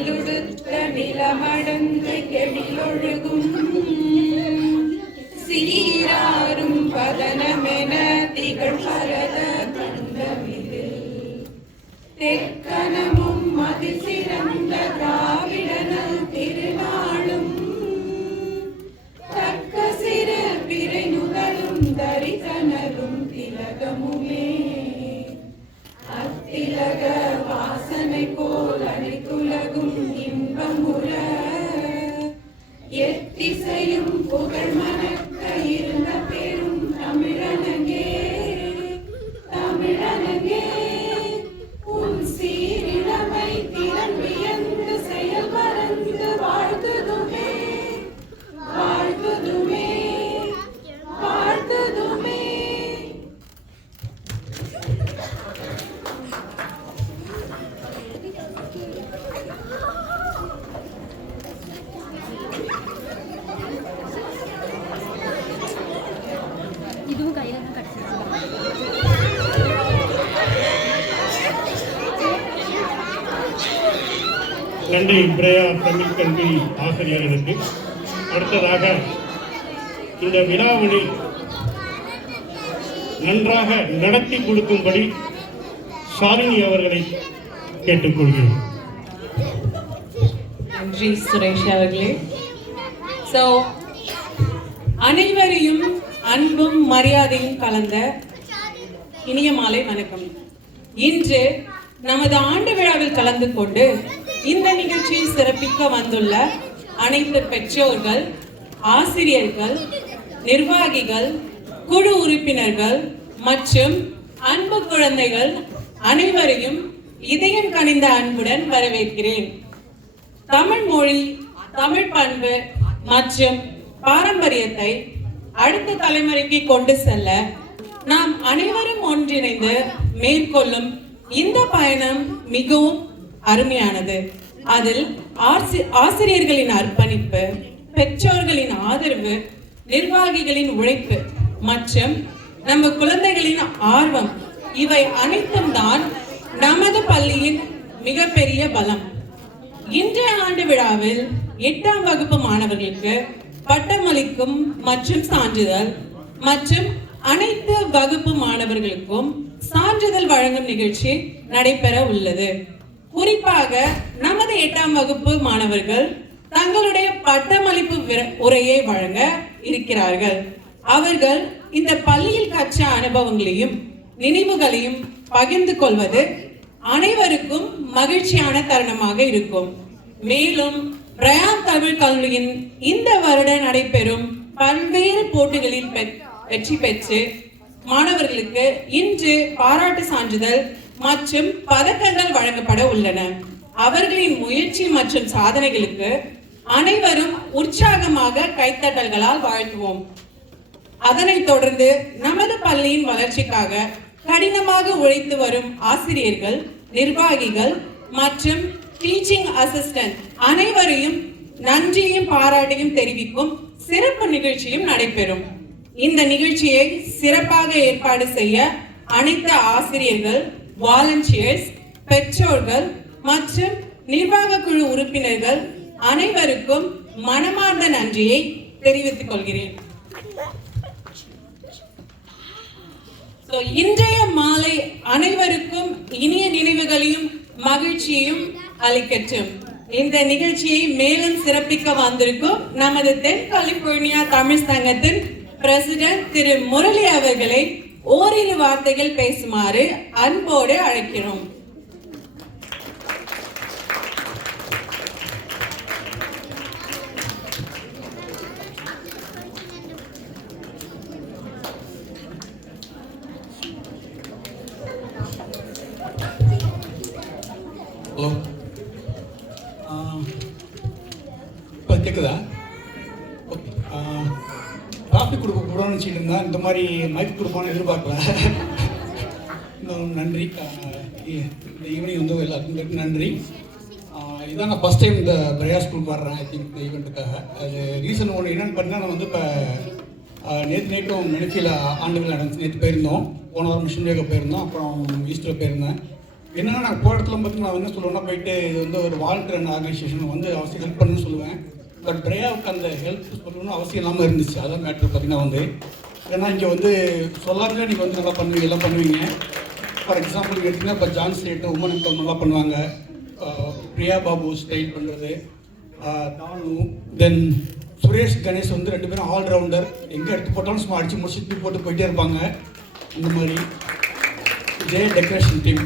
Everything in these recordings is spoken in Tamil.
கடலுடுத்த நிலமடந்து கெடிலொழுகும் சீராரும் பதனமென திகழ் பரத கண்டமிதில் தெக்கனமும் மதி சிறந்த திராவிடனல் திருநாளும் தக்க சிறு பிறை நுதலும் தரிசனரும் திலகமுமே அத்திலக வாசனை போல் அனைத்துலகும் இன்பமுற எத்திசையும் புகழ் மணக்க இருந்த பெரும் தமிழனங்கே தமிழனங்கே உன் சீரிழமை திறன் வியந்து செயல் மறந்து வாழ்த்துதுமே வாழ்த்துதுமே வாழ்த்துதுமே. இதுவும் கையில தான் கட்டிச்சிருக்காங்க. நன்றி பிரயா தமிழ் கல்வி ஆசிரியர்களுக்கு. அடுத்ததாக இந்த விழாவினை நன்றாக நடத்தி கொடுக்கும்படி ஷாலினி அவர்களை கேட்டுக்கொள்கிறேன். நன்றி சுரேஷ் அவர்களே. ஸோ அனைவரையும் அன்பும் மரியாதையும் கலந்த இனிய மாலை வணக்கம். இன்று நமது ஆண்டு விழாவில் கலந்து கொண்டு இந்த நிகழ்ச்சியை சிறப்பிக்க வந்துள்ள அனைத்து பெற்றோர்கள், ஆசிரியர்கள், நிர்வாகிகள், குழு உறுப்பினர்கள் மற்றும் அன்பு குழந்தைகள் அனைவரையும் இதயம் கனிந்த அன்புடன் வரவேற்கிறேன். தமிழ் மொழி, தமிழ் பண்பு மற்றும் பாரம்பரியத்தை அடுத்த தலைமுறைக்கு கொண்டு செல்ல நாம் அனைவரும் ஒன்றிணைந்து மேற்கொள்ளும் இந்த பயணம் மிகவும் அருமையானது. அதில் ஆசிரியர்களின் அர்ப்பணிப்பு, பெற்றோர்களின் ஆதரவு, நிர்வாகிகளின் உழைப்பு மற்றும் நம்ம குழந்தைகளின் ஆர்வம் இவை அனைத்தும் தான் நமது பள்ளியின் மிகப்பெரிய பலம். இன்றைய ஆண்டு விழாவில் 8ஆம் வகுப்பு மாணவர்களுக்கு பட்டமளிக்கும் மற்றும் சான்றிதழ் மற்றும் அனைத்து வகுப்பு மாணவர்களுக்கும் சான்றிதழ் வழங்கும் நிகழ்ச்சி நடைபெற உள்ளது. குறிப்பாக நமது 8ஆம் வகுப்பு மாணவர்கள் தங்களுடைய பட்டமளிப்பு உரையை வழங்க இருக்கிறார்கள். அவர்கள் இந்த பள்ளியில் கற்ற அனுபவங்களையும் நினைவுகளையும் பகிர்ந்து கொள்வது அனைவருக்கும் மகிழ்ச்சியான தருணமாக இருக்கும். மேலும் பிரயா தமிழ் கல்வியின் இந்த வருடம் நடைபெறும் பல்வேறு போட்டிகளில் வெற்றி பெற்று மாணவர்களுக்கு இன்று பாராட்டு சான்றிதழ் மற்றும் பதக்கங்கள் வழங்கப்பட உள்ளன. அவர்களின் முயற்சி மற்றும் சாதனைகளுக்கு அனைவரும் உற்சாகமாக கைத்தட்டல்களால் வாழ்த்துவோம். அதனைத் தொடர்ந்து நமது பள்ளியின் வளர்ச்சிக்காக கடினமாக உழைத்து வரும் ஆசிரியர்கள், நிர்வாகிகள் மற்றும் டீச்சிங் அசிஸ்டன்ட் அனைவரையும் நன்றியும் பாராட்டையும் தெரிவிக்கும் சிறப்பு நிகழ்ச்சியும் நடைபெறும். இந்த நிகழ்ச்சியை சிறப்பாக ஏற்பாடு செய்ய அனைத்து ஆசிரியர்கள், வாலண்டியர்ஸ், பெற்றோர்கள் மற்றும் நிர்வாக குழு உறுப்பினர்கள் அனைவருக்கும் மனமார்ந்த நன்றியை தெரிவித்துக் கொள்கிறேன். இன்றைய மாலை அனைவருக்கும் இனிய நினைவுகளையும் மகிழ்ச்சியையும் அளிக்கட்டும். இந்த நிகழ்ச்சியை மேலும் சிறப்பிக்க வந்திருக்கும் நமது தென் கலிபோர்னியா தமிழ் சங்கத்தின் பிரசிடென்ட் திரு முரளி அவர்களை ஓரிரு வார்த்தைகள் பேசுமாறு அன்போடு அழைக்கிறோம். ஹலோ, இப்போ கேட்குதா? ஓகே. டிராஃபிக் கொடுக்க போகிறோம்னு வச்சுட்டு இருந்தேன். இந்த மாதிரி மைக் கொடுப்போன்னு எதிர்பார்க்கல. இன்னும் நன்றி. இந்த ஈவினிங் வந்து எல்லாருக்கும் நன்றி. இதான் நான் ஃபஸ்ட் டைம் இந்த பிரயா ஸ்கூல் வர்றேன். ஐ திங்க் இந்த ஈவெண்ட்டுக்காக. அது ரீசன் ஒன்று என்னென்னு பார்த்தீங்கன்னா, நான் வந்து இப்போ நேற்றும் மெனிஃபியில் ஆண்டுகள் நடந்துச்சு. நேற்று போயிருந்தோம், போன வாரம் மிஷன் வேக போயிருந்தோம், அப்புறம் ஈஸ்டரில் போயிருந்தேன். என்னன்னா நான் போகிற இடத்துல பார்த்து நான் என்ன சொல்லுவேன்னா போயிட்டு இது வந்து ஒரு வாலண்டியர் ஆர்கனைசேஷன் வந்து அவசியம் ஹெல்ப் பண்ணுன்னு சொல்லுவேன். பட் பிரேயாவுக்கு அந்த ஹெல்ப் சொல்லணும்னு அவசியம் இல்லாமல் இருந்துச்சு. அதான் மேட்ரு பார்த்தீங்கன்னா வந்து ஏன்னா இங்கே வந்து சொல்லாமலே நீங்கள் வந்து நல்லா பண்ணுவீங்க எல்லாம் பண்ணுவீங்க. ஃபார் எக்ஸாம்பிள் எடுத்திங்கன்னா இப்போ ஜான் ஸ்டேட்டு உமன் எம்பவர் நல்லா பண்ணுவாங்க. பிரியா பாபு ஸ்டைல் பண்ணுறது, தானு, தென் சுரேஷ் கணேஷ் வந்து 2 பேரும் ஆல்ரவுண்டர். எங்கே எடுத்து போட்டாலும் சும்மா அடித்து முடிச்சு போட்டு போயிட்டே இருப்பாங்க. அந்த மாதிரி ஜே டெக்கரேஷன் டீம்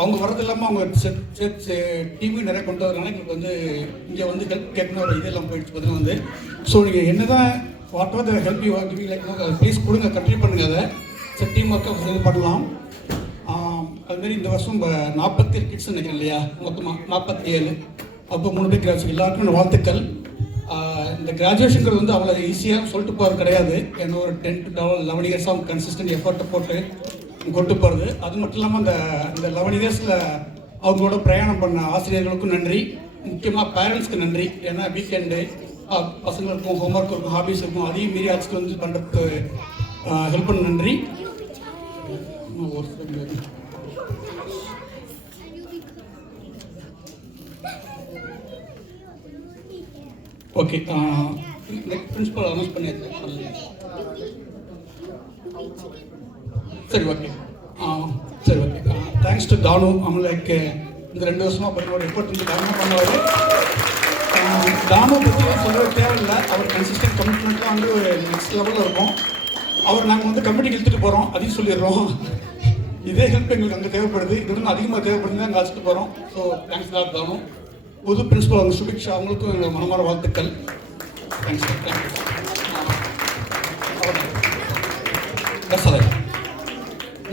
அவங்க வரது இல்லாமல் அவங்க டீமும் நிறைய கொண்டு வரதுனால எங்களுக்கு வந்து இங்கே வந்து ஹெல்ப் கேட்கணும் ஒரு இதெல்லாம் போயிடுச்சு பார்த்தீங்கன்னா வந்து. ஸோ நீங்கள் என்ன தான் what ever the help you giving like please கொடுங்க, கண்டினியூ பண்ணுங்கள். அதை டீம் ஒர்க்கை இது பண்ணலாம். அதுமாரி இந்த வருஷம் 47 கிட்ஸ் நினைக்கிறேன் இல்லையா, மொத்தமாக 47. அப்போ 3 பேர் கிராஜுவேஷன் எல்லாருக்கும் வாழ்த்துக்கள். இந்த கிராஜுவேஷனுங்கிறது வந்து அவ்வளோ ஈஸியாக சொல்லிட்டு போகிறது கிடையாது. ஏன்னா ஒரு 10 to 11 இயர்ஸ் அவங்க கன்சிஸ்டன்ட் எஃபர்ட்டை போட்டு கொண்டு போகிறது. அது மட்டும் இல்லாமல் இந்த 11 இயர்ஸில் அவங்களோட பிரயாணம் பண்ண ஆசிரியர்களுக்கும் நன்றி, முக்கியமாக பேரண்ட்ஸ்க்கு நன்றி. ஏன்னா வீக்கெண்டு பசங்களுக்கும் ஹோம்ஒர்க் இருக்கும், ஹாபிஸ் இருக்கும், அதையும் மீறி ஆச்சுட்டு வந்து பண்ணுறதுக்கு ஹெல்ப் பண்ண நன்றி. ஓகே, பிரின்சிபல் அனௌன்ஸ் பண்ணியாச்சு. சரி ஓகே சரி okay. Thanks to Thanu. Like இந்த 2 வருஷமாக பண்ண ஒரு எஃபர்ட் வந்து தானமாக பண்ணுவார். தானு பற்றி சொல்லவே தேவையில்லை. அவர் கன்சிஸ்டன்ட் கமிட்மெண்ட்லாம் வந்து ஒரு நெக்ஸ்ட் லெவலில் இருக்கும். அவர் நாங்கள் வந்து கமிட்டிக்கு இழுத்துட்டு போகிறோம், அதையும் சொல்லிடுறோம். இதே ஹெல்ப் எங்களுக்கு அங்கே தேவைப்படுது, இது வந்து அதிகமாக தேவைப்படுது அங்கே அழைச்சிட்டு போகிறோம். ஸோ தேங்க்ஸ் லாட் தானு. புது பிரின்சிபல் அவங்க சுபிக்ஷா அவங்களுக்கும் எங்கள் மனமார வாழ்த்துக்கள். Thanks sir, thank you.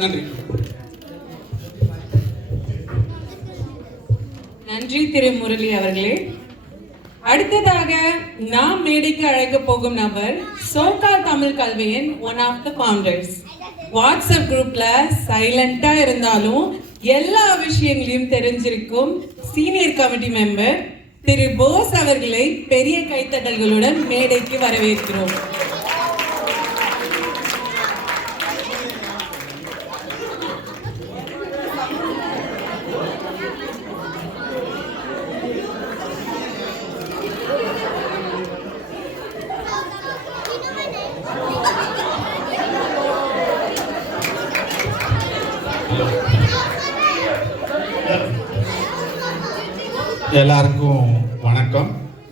நன்றி. நன்றி திரு முரளி அவர்களே. அடுத்ததாக நாம் மேடைக்கு அழைக்க போகும் நபர் சோகால் தமிழ் கல்வியின் one of the founders. WhatsApp குரூப்ல சைலண்டா இருந்தாலும் எல்லா விஷயங்களையும் தெரிஞ்சிருக்கும் senior committee member Thiru Bose அவர்களை பெரிய கைத்தட்டல்களுடன் மேடைக்கு வரவேற்கிறோம். எல்லாருக்கும் வணக்கம்.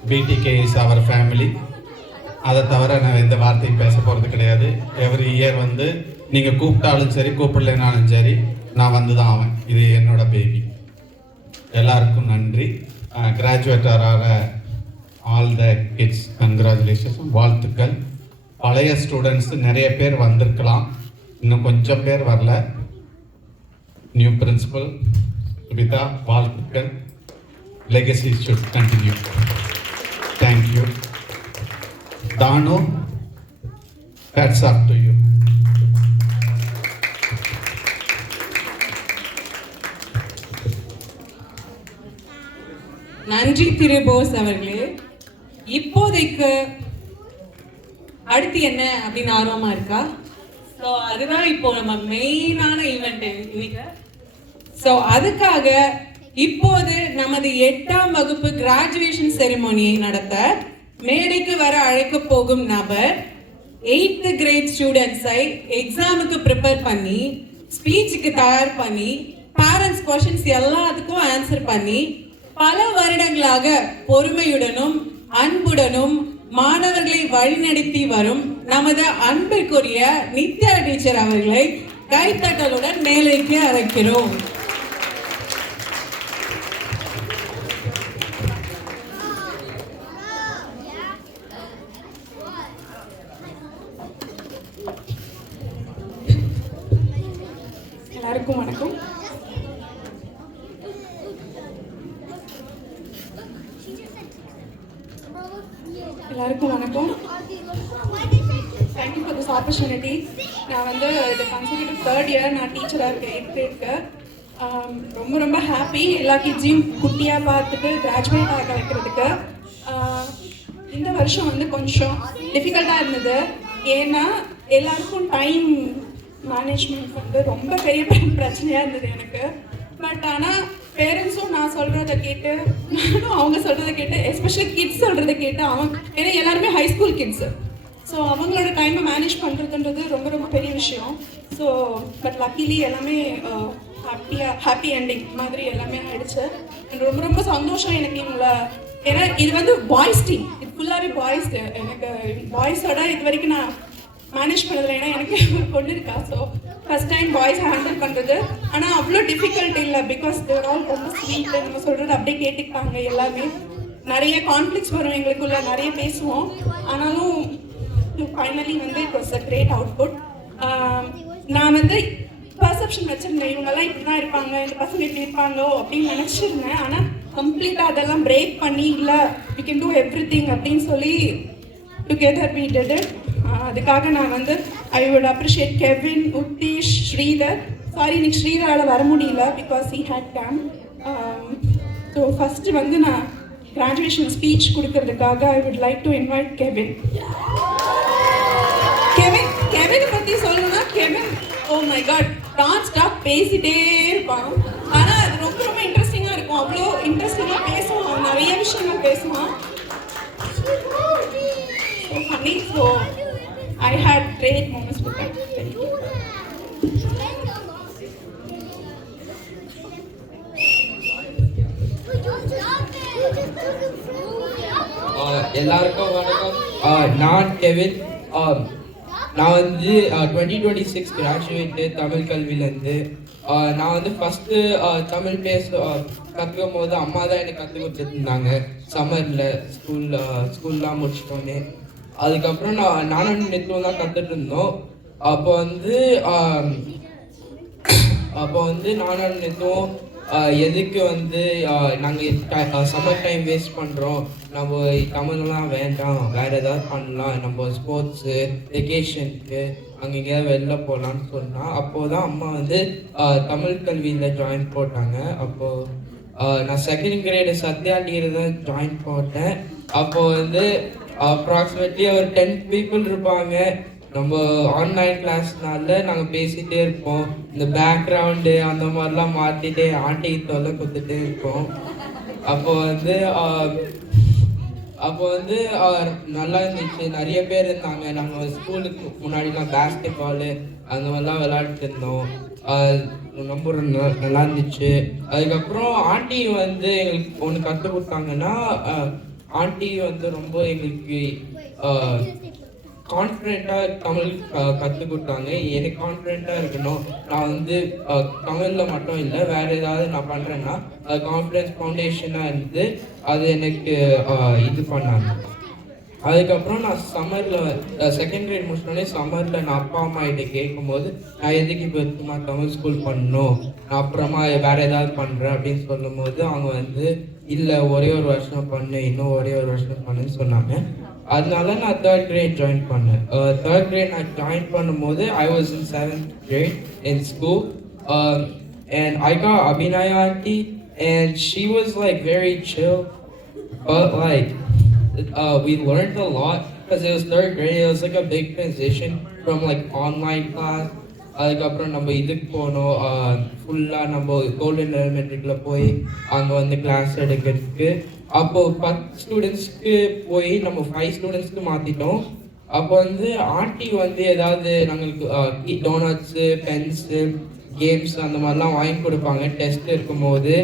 PTK is our family. அதை தவிர நான் எந்த வார்த்தையும் பேச போகிறது கிடையாது. எவ்ரி இயர் வந்து நீங்கள் கூப்பிட்டாலும் சரி கூப்பிடலைனாலும் சரி நான் வந்து தான் ஆவேன். இது என்னோட பேபி. எல்லாருக்கும் நன்றி. கிராஜுவேட்டராக ஆல் த கிட்ஸ் கங்க்ராச்சுலேஷன்ஸ், வாழ்த்துக்கள். பழைய ஸ்டூடெண்ட்ஸ் நிறைய பேர் வந்திருக்கலாம், இன்னும் கொஞ்சம் பேர் வரல. நியூ பிரின்சிபல் சுபிதா, வாழ்த்துக்கள். Legacy should continue. Thank you. Danu, that's up to you. நன்றி திரு போஸ் அவர்களே. இப்போதைக்கு அடுத்து என்ன அப்படின்னு ஆர்வமா இருக்கா? ஸோ அதுதான் இப்போ நம்ம மெயினான ஈவெண்ட் இன்னைக்கு. ஸோ அதுக்காக இப்போது நமது 8ஆம் வகுப்பு கிராஜுவேஷன் செரிமோனியை நடத்த மேடைக்கு வர அழைக்க போகும் நபர் 8th கிரேட் ஸ்டூடெண்ட்ஸை எக்ஸாமுக்கு ப்ரிப்பேர் பண்ணி, ஸ்பீச்சுக்கு தயார் பண்ணி, பேரண்ட்ஸ் கொஸ்டின்ஸ் எல்லாத்துக்கும் ஆன்சர் பண்ணி, பல வருடங்களாக பொறுமையுடனும் அன்புடனும் மாணவர்களை வழிநடத்தி வரும் நமது அன்பிற்குரிய நித்யா டீச்சர் அவர்களை கைத்தட்டலுடன் மேலைக்கு அழைக்கிறோம். எல்லாருக்கும் வணக்கம். எல்லாருக்கும் வணக்கம். Thank you for this opportunity. நான் வந்து இது கன்சிக்யூட்டிவ் 3rd இயர் நான் டீச்சராக இருக்கேன் 8th கிரேட்க்கு. ரொம்ப ரொம்ப ஹாப்பி எல்லா கிட்ஸையும் குட்டியாக பார்த்துட்டு கிராஜுவேட் ஆக வைக்கிறதுக்கு. இந்த வருஷம் வந்து கொஞ்சம் டிஃபிகல்ட்டாக இருந்தது. ஏன்னா எல்லாருக்கும் டைம் மேனேஜ்மெண்ட் வந்து ரொம்ப பெரிய பிரச்சனையாக இருந்தது எனக்கு. பட் ஆனால் பேரண்ட்ஸும் நான் சொல்கிறத கேட்டு நானும் அவங்க சொல்கிறத கேட்டு எஸ்பெஷலி கிட்ஸ் சொல்கிறத கேட்டு ஏன்னா எல்லாருமே ஹை ஸ்கூல் கிட்ஸு. ஸோ அவங்களோட டைமை மேனேஜ் பண்ணுறதுன்றது ரொம்ப ரொம்ப பெரிய விஷயம். ஸோ பட் லக்கிலி எல்லாமே ஹாப்பி எண்டிங் மாதிரி எல்லாமே ஆயிடுச்சு. எனக்கு ரொம்ப ரொம்ப சந்தோஷம் எனக்கு இவங்களை, ஏன்னா இது வந்து பாய்ஸ் டீம், இது ஃபுல்லாகவே பாய்ஸ். எனக்கு பாய்ஸோட இது வரைக்கும் நான் மேனேஜ் பண்ணதில்லை, ஏன்னா எனக்கு ஒரு பொண்ணு இருக்கா. So first time boys handle பண்ணுறது. ஆனால் அவ்வளோ டிஃபிகல்ட் இல்லை, பிகாஸ் தேர் ஆல் ரொம்ப ஸ்வீட். நம்ம சொல்கிறது அப்படியே கேட்டுக்கிட்டாங்க எல்லாமே. நிறைய கான்ஃப்ளிக்ஸ் வரும் எங்களுக்குள்ள, நிறைய பேசுவோம். ஆனாலும் ஃபைனலி வந்து it was a great output. நான் வந்து பர்செப்ஷன் வச்சுருந்தேன், இவங்கெல்லாம் இப்படி தான் இருப்பாங்க, இந்த பசங்க இப்படி இருப்பாங்களோ அப்படின்னு நினச்சிருந்தேன். ஆனால் கம்ப்ளீட்டாக அதெல்லாம் பிரேக் பண்ணி இல்லை we can do everything அப்படின்னு சொல்லி டுகெதர் வி டிட் இட். அதுக்காக நான் வந்து I would appreciate Kevin, Uthish, Sridhar. Sorry இன்னைக்கு ஸ்ரீதரால் வர முடியல because he had camp. So first வந்து நான் கிராஜுவேஷன் ஸ்பீச் கொடுக்கறதுக்காக I would like to invite Kevin. கெவினை பற்றி சொல்லணும்னா கெவின் ஓ மை காட் நான் ஸ்டாப் பேசிட்டே இருப்பான். ஆனால் அது ரொம்ப ரொம்ப இன்ட்ரெஸ்டிங்காக இருக்கும். அவ்வளோ இன்ட்ரெஸ்டிங்காக பேசுவான், நிறைய விஷயங்கள் பேசுவான். So funny. So I had great moments with that. எல்லாருக்கும் வணக்கம். நான் கெவின். நான் வந்து 2026 கிராஜுவேட்டு தமிழ் கல்வியிலேருந்து. நான் வந்து ஃபஸ்ட்டு தமிழ் கற்றுக்கும் போது அம்மா தான் எனக்கு கற்றுக் கொடுத்துருந்தாங்க சம்மரில் ஸ்கூல்லாம் முடிச்சிட்டோன்னே. அதுக்கப்புறம் நானும் நித்துவம் தான் கற்றுட்டு இருந்தோம். அப்போ வந்து நானும் நித்துவம் எதுக்கு வந்து நாங்கள் சம்மர் டைம் வேஸ்ட் பண்ணுறோம், நம்ம தமிழ்லாம் வேண்டாம், வேறு ஏதாவது பண்ணலாம், நம்ம ஸ்போர்ட்ஸு வெக்கேஷனுக்கு அங்கே எங்கேயாவது வெளில போகலான்னு சொன்னால் அப்போது தான் அம்மா வந்து தமிழ் கல்வியில் ஜாயின் போட்டாங்க. அப்போது நான் செகண்ட் கிரேடு சத்யாடியில் தான் ஜாயின் போட்டேன். அப்போது வந்து அப்ராக்சிமேட்லி ஒரு 10 people இருப்பாங்க. நம்ம ஆன்லைன் கிளாஸ்னால நாங்கள் பேசிகிட்டே இருப்போம். இந்த பேக்ரவுண்டு அந்த மாதிரிலாம் மாற்றிட்டே ஆண்டிக்கு தொல்லை கொடுத்துட்டே இருப்போம். அப்போ வந்து நல்லா இருந்துச்சு, நிறைய பேர் இருந்தாங்க. நாங்கள் ஸ்கூலுக்கு முன்னாடிலாம் பேஸ்கெட் பாலு அந்த மாதிரிலாம் விளையாடிட்டு இருந்தோம். ரொம்ப நல்லா இருந்துச்சு. அதுக்கப்புறம் ஆண்டி வந்து எங்களுக்கு ஒன்று கற்றுக் கொடுத்தாங்கன்னா, ஆண்டி வந்து ரொம்ப எங்களுக்கு கான்ஃபிடென்ட்டாக தமிழ் கற்றுக் கொடுத்தாங்க. எனக்கு கான்ஃபிடென்ட்டாக இருக்கணும், நான் வந்து தமிழில் மட்டும் இல்லை வேறு ஏதாவது நான் பண்ணுறேன்னா அது கான்ஃபிடென்ஸ் ஃபவுண்டேஷனாக இருந்து அது எனக்கு இது பண்ணாங்க. அதுக்கப்புறம் நான் சம்மரில் செகண்ட் கிரேட் முடிச்சோடனே சம்மரில் நான் அப்பா அம்மா கிட்ட கேட்கும்போது நான் எதுக்கு இப்போ சும்மா தமிழ் ஸ்கூல் பண்ணணும், நான் அப்புறமா வேறு ஏதாவது பண்ணுறேன் அப்படின்னு சொல்லும்போது அவங்க வந்து இல்லை ஒரே ஒரு வருஷம் பண்ணு, இன்னும் ஒரே ஒரு வருஷம் பண்ணுன்னு சொன்னாங்க. அதனால நான் தேர்ட் கிரேட் ஜாயின் பண்ணேன். தேர்ட் கிரேட் நான் ஜாயின் பண்ணும்போது I was in 7th grade in school and I got Abhinaya aunty and she was like very chill but like we learned a lot because it was third grade. It was like a big transition from like online class. அதுக்கப்புறம் நம்ம இதுக்கு போனோம், ஃபுல்லாக நம்ம கோல்டன் எலிமெண்ட்ரிக்கில் போய் அங்கே வந்து கிளாஸ் எடுக்கிறதுக்கு. அப்போது 10 ஸ்டூடெண்ட்ஸ்க்கு போய் நம்ம 5 ஸ்டூடெண்ட்ஸ்க்கு மாற்றிட்டோம். அப்போ வந்து ஆண்டி வந்து ஏதாவது நாங்களுக்கு டோனட்ஸு, பென்ஸு, கேம்ஸ் அந்த மாதிரிலாம் வாங்கி கொடுப்பாங்க டெஸ்ட் இருக்கும்போது.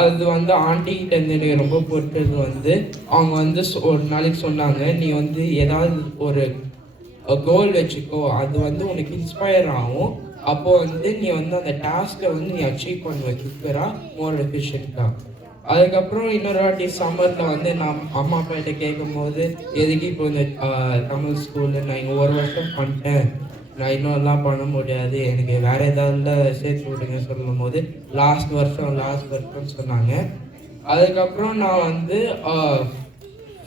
அது வந்து ஆண்டிகிட்ட இருந்து எனக்கு ரொம்ப பிடிச்சது வந்து அவங்க வந்து ஒரு நாளைக்கு சொன்னாங்க, நீ வந்து ஏதாவது ஒரு கோல் வச்சுக்கோ, அது வந்து உனக்கு இன்ஸ்பயர் ஆகும், அப்போது வந்து நீ வந்து அந்த டாஸ்க்கை வந்து நீ அச்சீவ் பண்ணுவ குவிக்கராக, மோர் எஃபிஷியண்ட்டாக. அதுக்கப்புறம் இன்னொரு வாட்டி சம்மரில் வந்து நான் அம்மா அப்பா கிட்ட கேட்கும்போது எதுக்கு இப்போ இந்த தமிழ் ஸ்கூலில் நான் இங்கே ஒரு வருஷம் பண்ணிட்டேன், நான் இன்னும்லாம் பண்ண முடியாது, எனக்கு வேறு ஏதாவது சேர்த்து விடுங்க சொல்லும் போது லாஸ்ட் வருஷம் சொன்னாங்க. அதுக்கப்புறம் நான் வந்து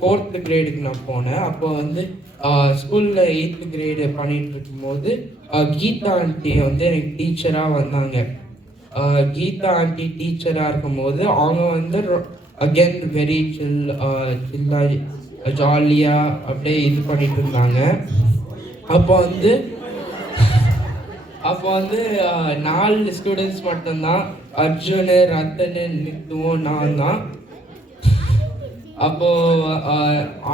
4th கிரேடுக்கு நான் போனேன். அப்போ வந்து ஸ்கூலில் 8th கிரேடு பண்ணிட்டு இருக்கும்போது கீதா ஆண்டி வந்து எனக்கு டீச்சராக வந்தாங்க. கீதா ஆண்டி டீச்சராக இருக்கும்போது அவங்க வந்து அகெயின் வெரி சில்லாக ஜாலியாக அப்படியே இது பண்ணிட்டு இருந்தாங்க. அப்போ வந்து அப்போ வந்து 4 ஸ்டூடெண்ட்ஸ் மட்டும்தான், அர்ஜுன், ரத்தன், நித்துவும் நான் தான். அப்போ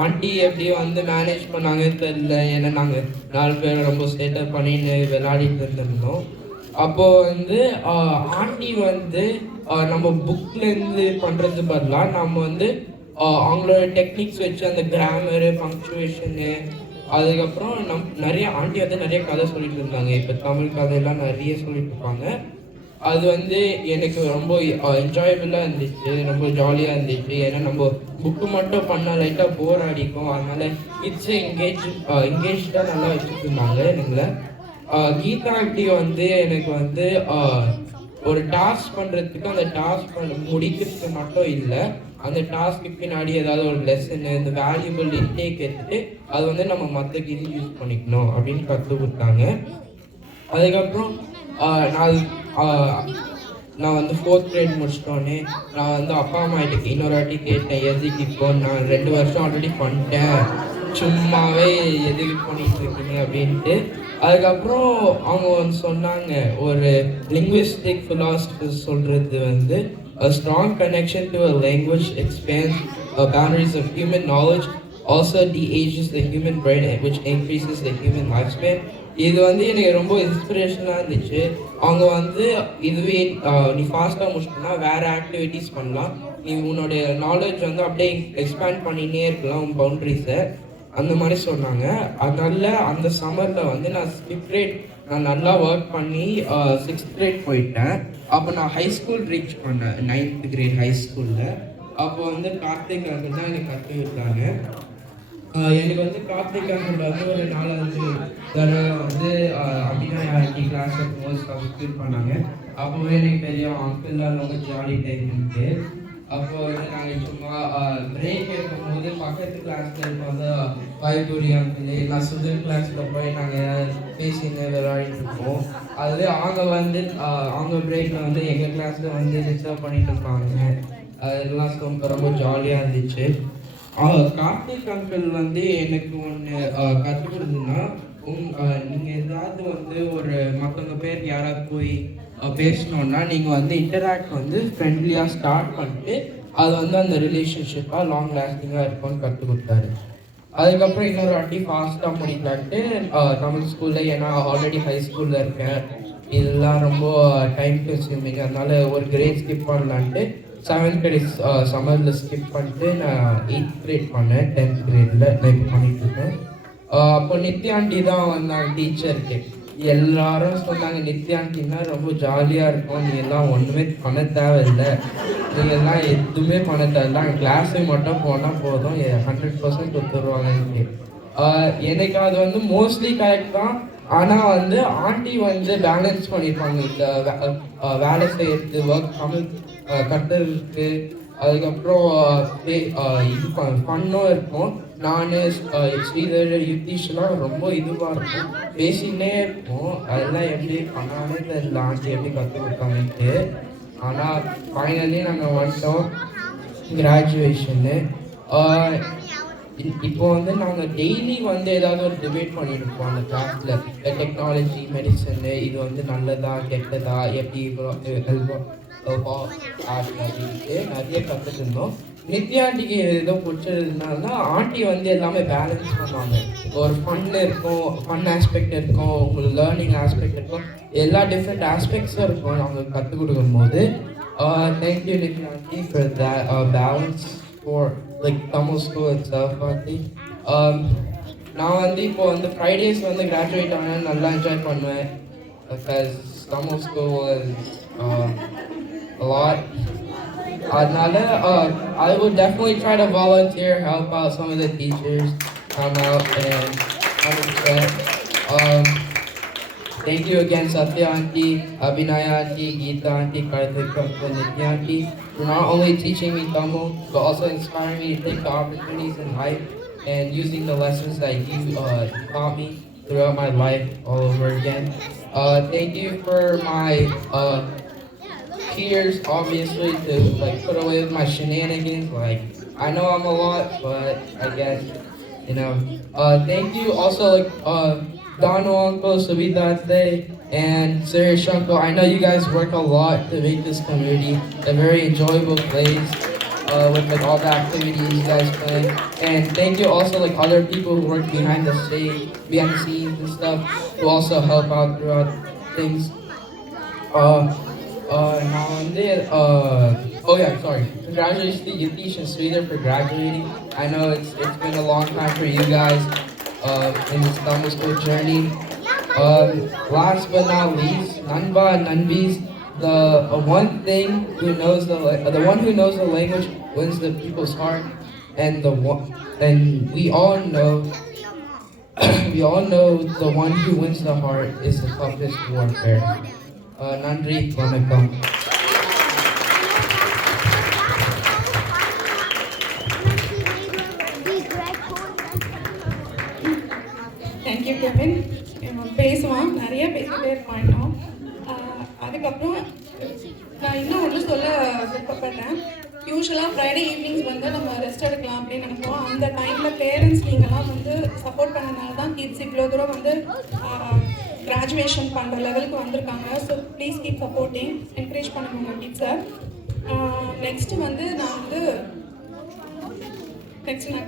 ஆண்டி எப்படி வந்து மேனேஜ் பண்ணாங்கன்னு தெரியல, ஏன்னா நாங்கள் 4 பேர் ரொம்ப ஸ்டேட்டப் பண்ணின்னு விளையாடிட்டு இருந்திருந்தோம். அப்போ வந்து ஆண்டி வந்து நம்ம புக்லேருந்து பண்ணுறது பதிலாக நம்ம வந்து அவங்களோட டெக்னிக்ஸ் வச்சு அந்த கிராமரு, பங்க்சுவேஷனு, அதுக்கப்புறம் நிறைய ஆண்டி வந்து நிறைய கதை சொல்லிட்டு இருந்தாங்க. இப்போ தமிழ் கதையெல்லாம் நிறைய சொல்லிட்டு இருப்பாங்க. அது வந்து எனக்கு ரொம்ப என்ஜாயபிளாக இருந்துச்சு, ரொம்ப ஜாலியாக இருந்துச்சு. ஏன்னா நம்ம புக்கு மட்டும் பண்ணால் லைட்டாக போர் அடிக்கும், அதனால கிட்ஸை எங்கேஜாக நல்லா வச்சுட்டு இருந்தாங்க எங்களை. கீதா ஆண்டி வந்து எனக்கு வந்து ஒரு டாஸ்க் பண்ணுறதுக்கு, அந்த டாஸ்க் முடிக்கிறதுக்கு மட்டும் இல்லை, அந்த டாஸ்க்கு பின்னாடி ஏதாவது ஒரு லெசனு, இந்த வேல்யூபிள் இன்டேக் எடுத்துட்டு அது வந்து நம்ம மற்ற கிரி யூஸ் பண்ணிக்கணும் அப்படின்னு கற்றுக் கொடுத்தாங்க. அதுக்கப்புறம் நான் வந்து 4th grade முடிச்சிட்டோன்னே நான் வந்து அப்பா அம்மா கிட்ட இன்னொரு வாட்டி கேட்டேன், எதுக்கு இப்போ நான் 2 வருஷம் ஆல்ரெடி பண்ணிட்டேன், சும்மாவே எதுக்கு பண்ணிட்டு இருக்கீங்க அப்படின்ட்டு. அதுக்கப்புறம் அவங்க வந்து சொன்னாங்க, ஒரு லிங்குவிஸ்டிக் ஃபிலாசபர் சொல்கிறது வந்து a strong connection to a language expands boundaries of human knowledge, also de-ages the human brain, which increases the human lifespan. இது வந்து எனக்கு ரொம்ப இன்ஸ்பிரேஷனாக இருந்துச்சு. அவங்க வந்து இதுவே நீ ஃபாஸ்ட்டாக முடிச்சிட்டோன்னா வேறு ஆக்டிவிட்டீஸ் பண்ணலாம், நீ உன்னுடைய நாலேஜ் வந்து அப்படியே எக்ஸ்பேண்ட் பண்ணினே இருக்கலாம் உன் பவுண்ட்ரிஸை, அந்த மாதிரி சொன்னாங்க. அதனால அந்த சம்மரில் வந்து நான் நான் நல்லா ஒர்க் பண்ணி 6th grade போயிட்டேன். அப்போ நான் ஹை ஸ்கூல் ரீச் பண்ணேன், 9th grade ஹை ஸ்கூலில். அப்போ வந்து கார்த்திக் அங்கிள் தான் எனக்கு கற்று விட்டாங்க. எனக்கு வந்து கார்த்திக் அங்கிள் வந்து ஒரு 4-5 தடவை வந்து அபிநயா ஆண்டி கிளாஸ் இருக்கும்போது சப்ஸ்கிரைப் பண்ணாங்க. அப்போவே எனக்கு தெரியும் அங்கிள்லாம் ரொம்ப ஜாலி டைம்ட்டு. அப்போ வந்து நாங்கள் சும்மா பிரேக் எடுக்கும்போது பக்கத்து கிளாஸில் இருக்கும்போது வைகுடி அங்கிள், நான் சுதன் கிளாஸில் போய் நாங்கள் பேசின்னு விளையாடிட்டு இருப்போம். அதுவே அவங்க வந்து அவங்க பிரேக்கில் வந்து எங்கள் கிளாஸில் வந்து டிஸ்டர்ப் பண்ணிட்டு இருப்பாங்க. அதெல்லாம் ரொம்ப ஜாலியாக இருந்துச்சு. கார்த்திக் அங்கிள் வந்து எனக்கு ஒன்று கற்றுக் கொடுத்ததுன்னா, நீங்கள் ஏதாவது வந்து ஒரு மற்றவங்க பேர் யாராவது போய் பேசணுன்னா நீங்கள் வந்து இன்டராக்ட் வந்து ஃப்ரெண்ட்லியாக ஸ்டார்ட் பண்ணிட்டு அது வந்து அந்த ரிலேஷன்ஷிப்பாக லாங் லாஸ்டிங்காக இருக்கும்னு கற்றுக் கொடுத்தாரு. அதுக்கப்புறம் இன்னொரு வாட்டி ஃபாஸ்ட்டாக முடிக்கலான்ட்டு தமிழ் ஸ்கூலில், ஏன்னா ஆல்ரெடி ஹை ஸ்கூலில் இருக்கேன், இதெல்லாம் ரொம்ப டைம் கன்சியூமிங், அதனால ஒரு கிரேட் ஸ்கிப் பண்ணலான்ட்டு 7th grade சம்மரில் ஸ்கிப் பண்ணிட்டு நான் 8th grade பண்ணேன். 10th gradeல நான் இப்போ பண்ணிட்டுருக்கேன். அப்போ நித்யாண்டி தான் வந்தாங்க டீச்சருக்கு. எல்லாரும் சொன்னாங்க, நித்யாண்டின்னா ரொம்ப ஜாலியாக இருக்கும், நீ எல்லாம் ஒன்றுமே பண்ண தேவையில்லை, நீங்கள் எல்லாம் எதுவுமே பண்ண தேவையில்லை, கிளாஸு மட்டும் போனால் போதும், 100% ஒத்துருவாங்கன்னு. எனக்கு அது வந்து மோஸ்ட்லி கரெக்ட் தான். ஆனால் வந்து ஆண்டி வந்து பேலன்ஸ் பண்ணியிருப்பாங்க, இந்த வேலை செய்யறது, ஒர்க் தமிழ் கற்றுருக்கு, அதுக்கப்புறம் இது ஃபன்னும் இருக்கும். நான் ஸ்ரீதர், யுத்தீஷ்லாம் ரொம்ப இதுவாக இருக்கும், பேசினே இருப்போம். அதெல்லாம் எப்படி பண்ணாலே தெரியல ஆண்டி எப்படி கற்றுக் கொடுத்தாங்கன்ட்டு. ஆனால் ஃபைனலி நாங்கள் வந்துட்டோம் கிராஜுவேஷன்னு. இப்போ வந்து நாங்கள் டெய்லி வந்து ஏதாவது ஒரு டிபேட் பண்ணிட்டு இருப்போம் அந்த கிளாஸில். டெக்னாலஜி, மெடிசனு, இது வந்து நல்லதா கெட்டதா, எப்படி அப்படின்ட்டு நிறைய கற்றுட்டு இருந்தோம். நித்யாண்டிக்கு ஏதோ பிடிச்சதுனால ஆண்டி வந்து எல்லாமே பேலன்ஸ் பண்ணுவாங்க. ஒரு ஃபன் இருக்கும், ஃபன் ஆஸ்பெக்ட் இருக்கும், உங்களுக்கு லேர்னிங் ஆஸ்பெக்ட் இருக்கும், எல்லா டிஃப்ரெண்ட் ஆஸ்பெக்ட்ஸும் இருக்கும் அவங்க கற்றுக் கொடுக்கும் போது. தேங்க்யூ நித்யாண்டி for that balance for like Tamil school itself. நான் வந்து இப்போ வந்து ஃப்ரைடேஸ் வந்து கிராஜுவேட் ஆனால் நல்லா என்ஜாய் பண்ணுவேன், because Tamil school was a lot. அதனால I would definitely try to volunteer, help out some of the teachers, come out and understand. Thank you again, Satya Aunty, Abhinaya Aunty, Geeta Aunty, Karthik and Nitya Aunty, for not only teaching me Tamil, but also inspiring me to take the opportunities in life and using the lessons that you taught me throughout my life all over again. Thank you for my peers, obviously, to like put away with my shenanigans. Like, I know I'm a lot, but I guess, you know. Thank you also, like Dano Uncle, Savidate, And Sir Shanko, I know you guys work a lot to make this community a very enjoyable place with like all the activities you guys play. And thank you also like other people who work behind the scenes and stuff, who also help out throughout things. Now and then, oh yeah, sorry. Congratulations to Yatish and Sridhar for graduating. I know it's been a long time for you guys in this Tamil school journey. Last but not least, Nanba and Nanbis, the one thing who knows the one who knows the language wins the people's heart, and we all know the one who wins the heart is the toughest warfare. Nandri, vanakkam. Thank you Kevin. பேசுவான், நிறைய பேசிட்டே இருப்பான் இன்னும். அதுக்கப்புறம் நான் இன்னும் ஒன்று சொல்ல விருப்பப்பட்டேன். யூஸ்வலாக ஃப்ரைடே ஈவினிங்ஸ் வந்து நம்ம ரெஸ்ட் எடுக்கலாம் அப்படின்னு நினைப்போம். அந்த டைமில் பேரண்ட்ஸ் நீங்கள்லாம் வந்து சப்போர்ட் பண்ணனால தான் கிட்ஸ் இவ்வளோ தூரம் வந்து கிராஜுவேஷன் பண்ணுற லெவலுக்கு வந்திருக்காங்க. So please keep supporting, encourage பண்ணுங்க உங்கள் கிட்ஸை. நெக்ஸ்ட்டு வந்து நான்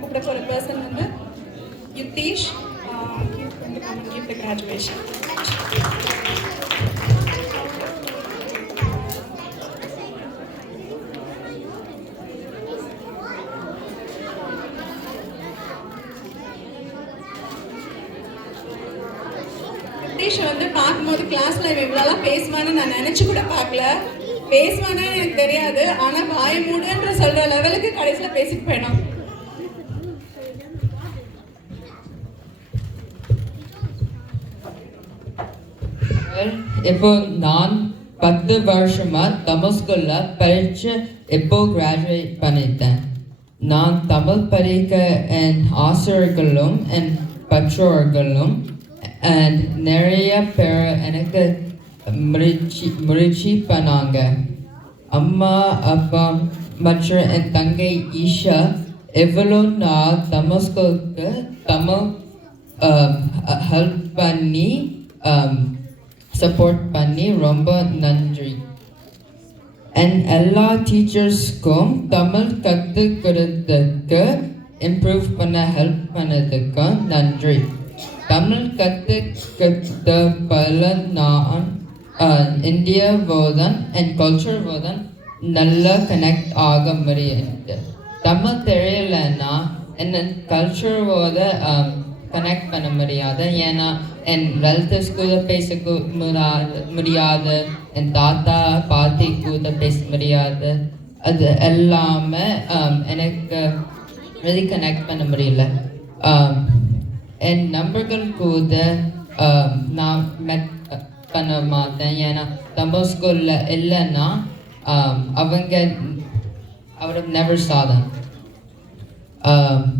கூப்பிட போகிற பர்சன் வந்து யுத்தீஷ். He's going to come and give the graduation. யுத்தீஷ் வந்து பார்க்கும்போது கிளாஸ்ல இவ்வளோலாம் பேசுவான்னு நான் நினச்சி கூட பார்க்கல. பேசுவானே எனக்கு தெரியாது, ஆனால் வாய மூடுன்ற சொல்கிற லெவலுக்கு கடைசியில் பேசிட்டு போயிடும். இப்போ நான் 10 வருஷமா தமிழ் ஸ்கூல்ல படிச்சு இப்போ கிராஜுவேட் பண்ணிட்டேன். நான் தமிழ் படிக்க என் ஆசிரியர்களும் என் பெற்றோர்களும் நிறைய பேர் எனக்கு முயற்சி பண்ணாங்க. அம்மா, அப்பா மற்றும் என் தங்கை ஈஷா எவ்வளோ நாள் தமிழ் ஸ்கூலுக்கு தமிழ் ஹெல்ப் பண்ணி சப்போர்ட் பண்ணி ரொம்ப நன்றி. அண்ட் எல்லா டீச்சர்ஸ்க்கும் தமிழ் கற்றுக்கிறதுக்கு இம்ப்ரூவ் பண்ண ஹெல்ப் பண்ணதுக்கு நன்றி. தமிழ் கற்றுக்கிட்ட பல நான் இந்தியாவோடன் அண்ட் கல்ச்சரோடன் நல்லா கனெக்ட் ஆக முடியுது. தமிழ் தெரியலைன்னா என்ன கல்ச்சரோட கனெக்ட் பண்ண முடியாது. ஏன்னா என் ரிலேட்டிவ்ஸ் கூட பேச முடியாது, என் தாத்தா பாட்டி கூட பேச முடியாது. அது எல்லாமே எனக்கு really கனெக்ட் பண்ண முடியல. என் நண்பர்கள் கூட நான் மெட் பண்ண மாட்டேன். ஏன்னா தமிழ் ஸ்கூலில் இல்லைன்னா I would have never saw them.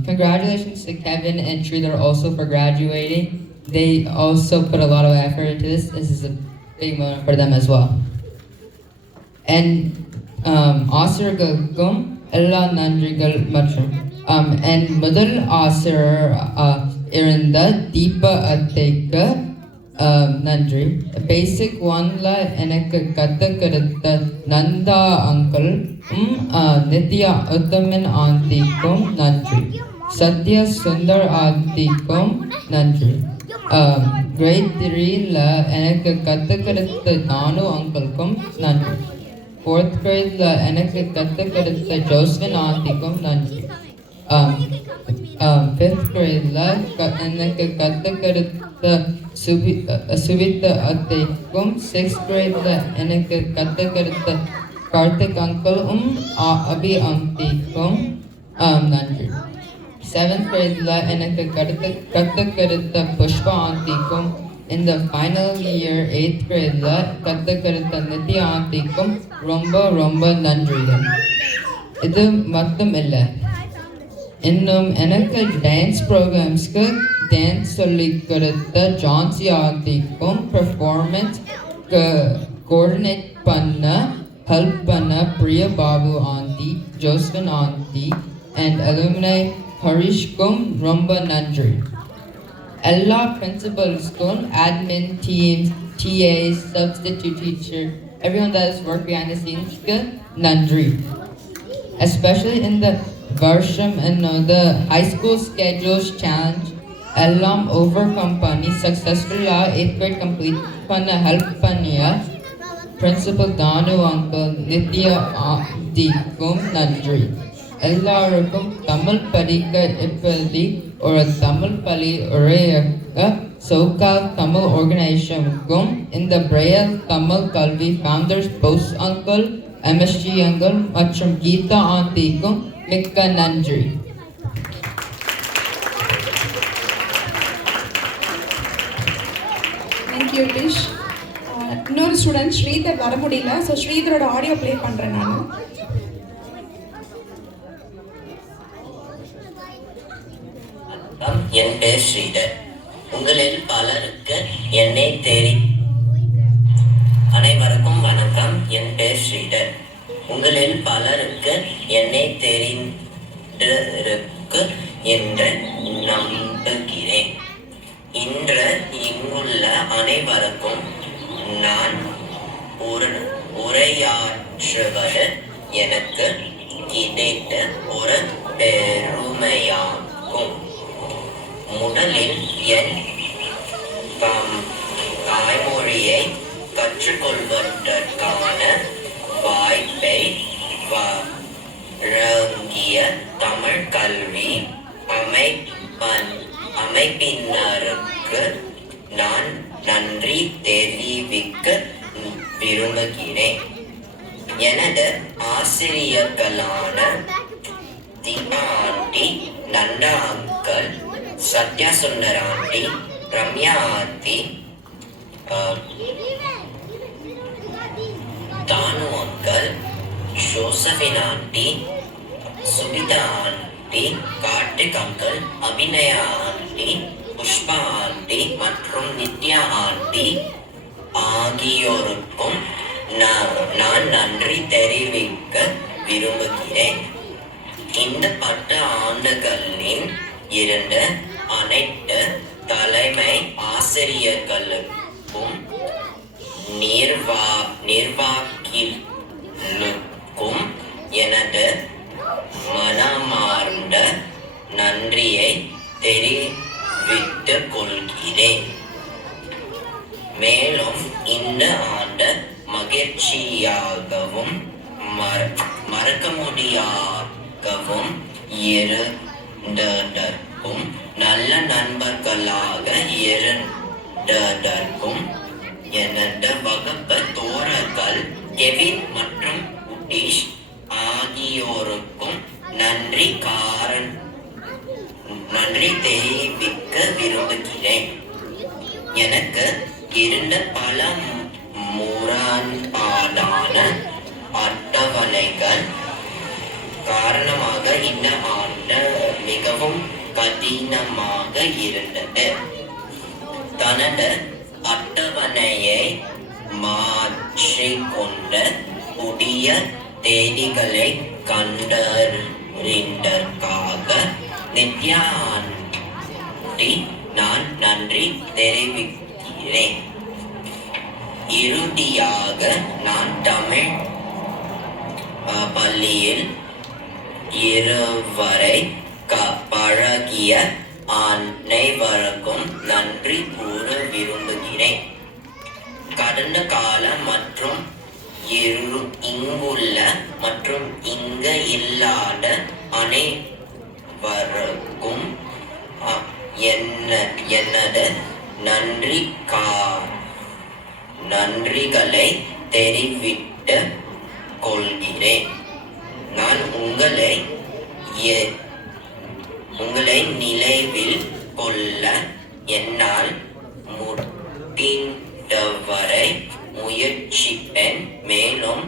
Congratulations to Kevin and Sridhar also for graduating. They also put a lot of effort into this. This is a big moment for them as well. And ஆசிரியர்களுக்கும் எல்லா நன்றிகள் மற்றும் and முதல் ஆசிரியர் இருந்த தீபா அத்தைக்கு நன்றி. பேசிக் 1ல எனக்கு கற்றுக்கொடுத்த நந்தா அங்கிள், நித்யா உத்தமன் ஆண்டிக்கும் நன்றி. சத்யா சுந்தர் ஆண்டிக்கும் நன்றி. கிரேட் 3ல எனக்கு கற்றுக்கொடுத்த நானு அங்கிள்க்கும் நன்றி. 4th கிரேட்ல எனக்கு கற்றுக்கொடுத்த ஜோஸ்வின் ஆண்டிக்கும் நன்றி. 5th கிரேட்ல எனக்கு கற்றுக்கொடுத்த சுவிதா அத்தைக்கும், 6th கிரேட்ல எனக்கு கற்றுக்கொடுத்த கார்த்திக் அங்கிளும் அபி ஆண்டிக்கும் நன்றி. 7th கிரேட்ல எனக்கு கற்றுக்கொடுத்த புஷ்பா ஆண்டிக்கும், இந்த ஃபைனல் இயர் 8th கிரேட்ல கற்றுக்கொடுத்த நித்யா ஆண்டிக்கும் ரொம்ப ரொம்ப நன்றிகள். இது மட்டும் இல்லை, இன்னும் எனக்கு டான்ஸ் ப்ரோக்ராம்ஸ்க்கு டான்ஸ் சொல்லி கொடுத்த ஜான்சி ஆண்டிக்கும், பெர்ஃபார்மன்ஸ் கோஆர்டினேட் பண்ண ஹெல்ப் பண்ண Priya Babu aunty, Joswin aunty and அலுமினை ஹரிஷ்க்கும் ரொம்ப நன்றி. எல்லா பிரின்சிபல்ஸ்க்கும், admin teams TAs, substitute teacher, everyone that has worked behind the scenes, nandri. Especially in the Varsham and the high school schedules challenge, Ellam overcome panni successfully 8th grade complete panna help panniya Principal Danu uncle Nithya Dikum Nandri. எல்லாருக்கும் தமிழ் படிக்க இப்படி ஒரு தமிழ் பள்ளி உரையாக்க சோகால் தமிழ் ஆர்கனைசேஷனுக்கும் இந்த பிரையல் தமிழ் கல்வி founders Bose uncle MSG uncle மற்றும் கீதா ஆண்டிக்கும் மிக்க நன்றி. தேங்க்யூ டிஷ். இன்னொரு ஸ்டூடெண்ட் ஸ்ரீதர் வர முடியல, ஸோ ஸ்ரீதரோட ஆடியோ ப்ளே பண்ணுறேன் நான். என் பேர் ஸ்ரீதர். உங்களில் பலருக்கு என்னை அனைவருக்கும் வணக்கம். என் பேர் ஸ்ரீதர். உங்களில் பலருக்கு என்னை தெரிந்திருக்கு என்று நம்புகிறேன். இன்று இங்குள்ள அனைவருக்கும் நான் உரையாற்றுவது எனக்கு கிடைத்த ஒரு பெருமையாகும். முதலில் என் தாய்மொழியை கற்றுக்கொள்வதற்கான வாய்ப்பை வழங்கிய தமிழ் கல்வி அமைப்பினருக்கு நான் நன்றி தெரிவிக்க விரும்புகிறேன். எனது ஆசிரியர்களான Deepa aunty, Nanda uncle, Sathya Sundar aunty, Ramya aunty, Dhanu uncle, Josephine aunty, Subitha aunty, Karthik uncle, Abinaya aunty, Pushpa aunty மற்றும் நித்யா ஆண்டி ஆகியோருக்கும் நான் நன்றி தெரிவிக்க விரும்புகிறேன். இந்த 10 ஆண்டுகளில் இருந்த அனைத்து தலைமை ஆசிரியர்களுக்கும் நிர்வாகிகளுக்கும் எனது மனமார்ந்த நன்றியை தெரிவித்துக் கொள்கிறேன். மேலும் இந்த ஆண்டு மகிழ்ச்சியாகவும் மறக்க முடியாகவும் இருந்ததற்கும் நல்ல நண்பர்களாக இருந்ததற்கும் எனது வகுப்பு தோழர்கள் கெவின் மற்றும் உட்டீஷ் ஆகியோருக்கும் நன்றி தெரிவிக்க விரும்புகிறேன். எனக்கு இருந்த பல முரண்பாடான அட்டவணைகள் காரணமாக இந்த ஆண்டு மிகவும் கடினமாக இருந்தது. தனது அட்டவணையை மாற்றிக்கொண்ட புதிய தேதிகளை கண்டறிந்ததற்காக நித்யா ஆண்டி நான் நன்றி தெரிவிக்கிறேன். இறுதியாக நான் தமிழ் பள்ளியில் இருவரை பழகிய அனைவருக்கும் நன்றி கூற விரும்புகிறேன். கடந்த கால மற்றும் இங்குள்ள மற்றும் இங்க இல்லாத அனைவருக்கும் எனது நன்றிகளை தெரிவித்துக் கொள்கிறேன். நான் உங்களை நினைவில் கொள்ள என்னால் முடிந்தவரை முயற்சிப்பேன். மேலும்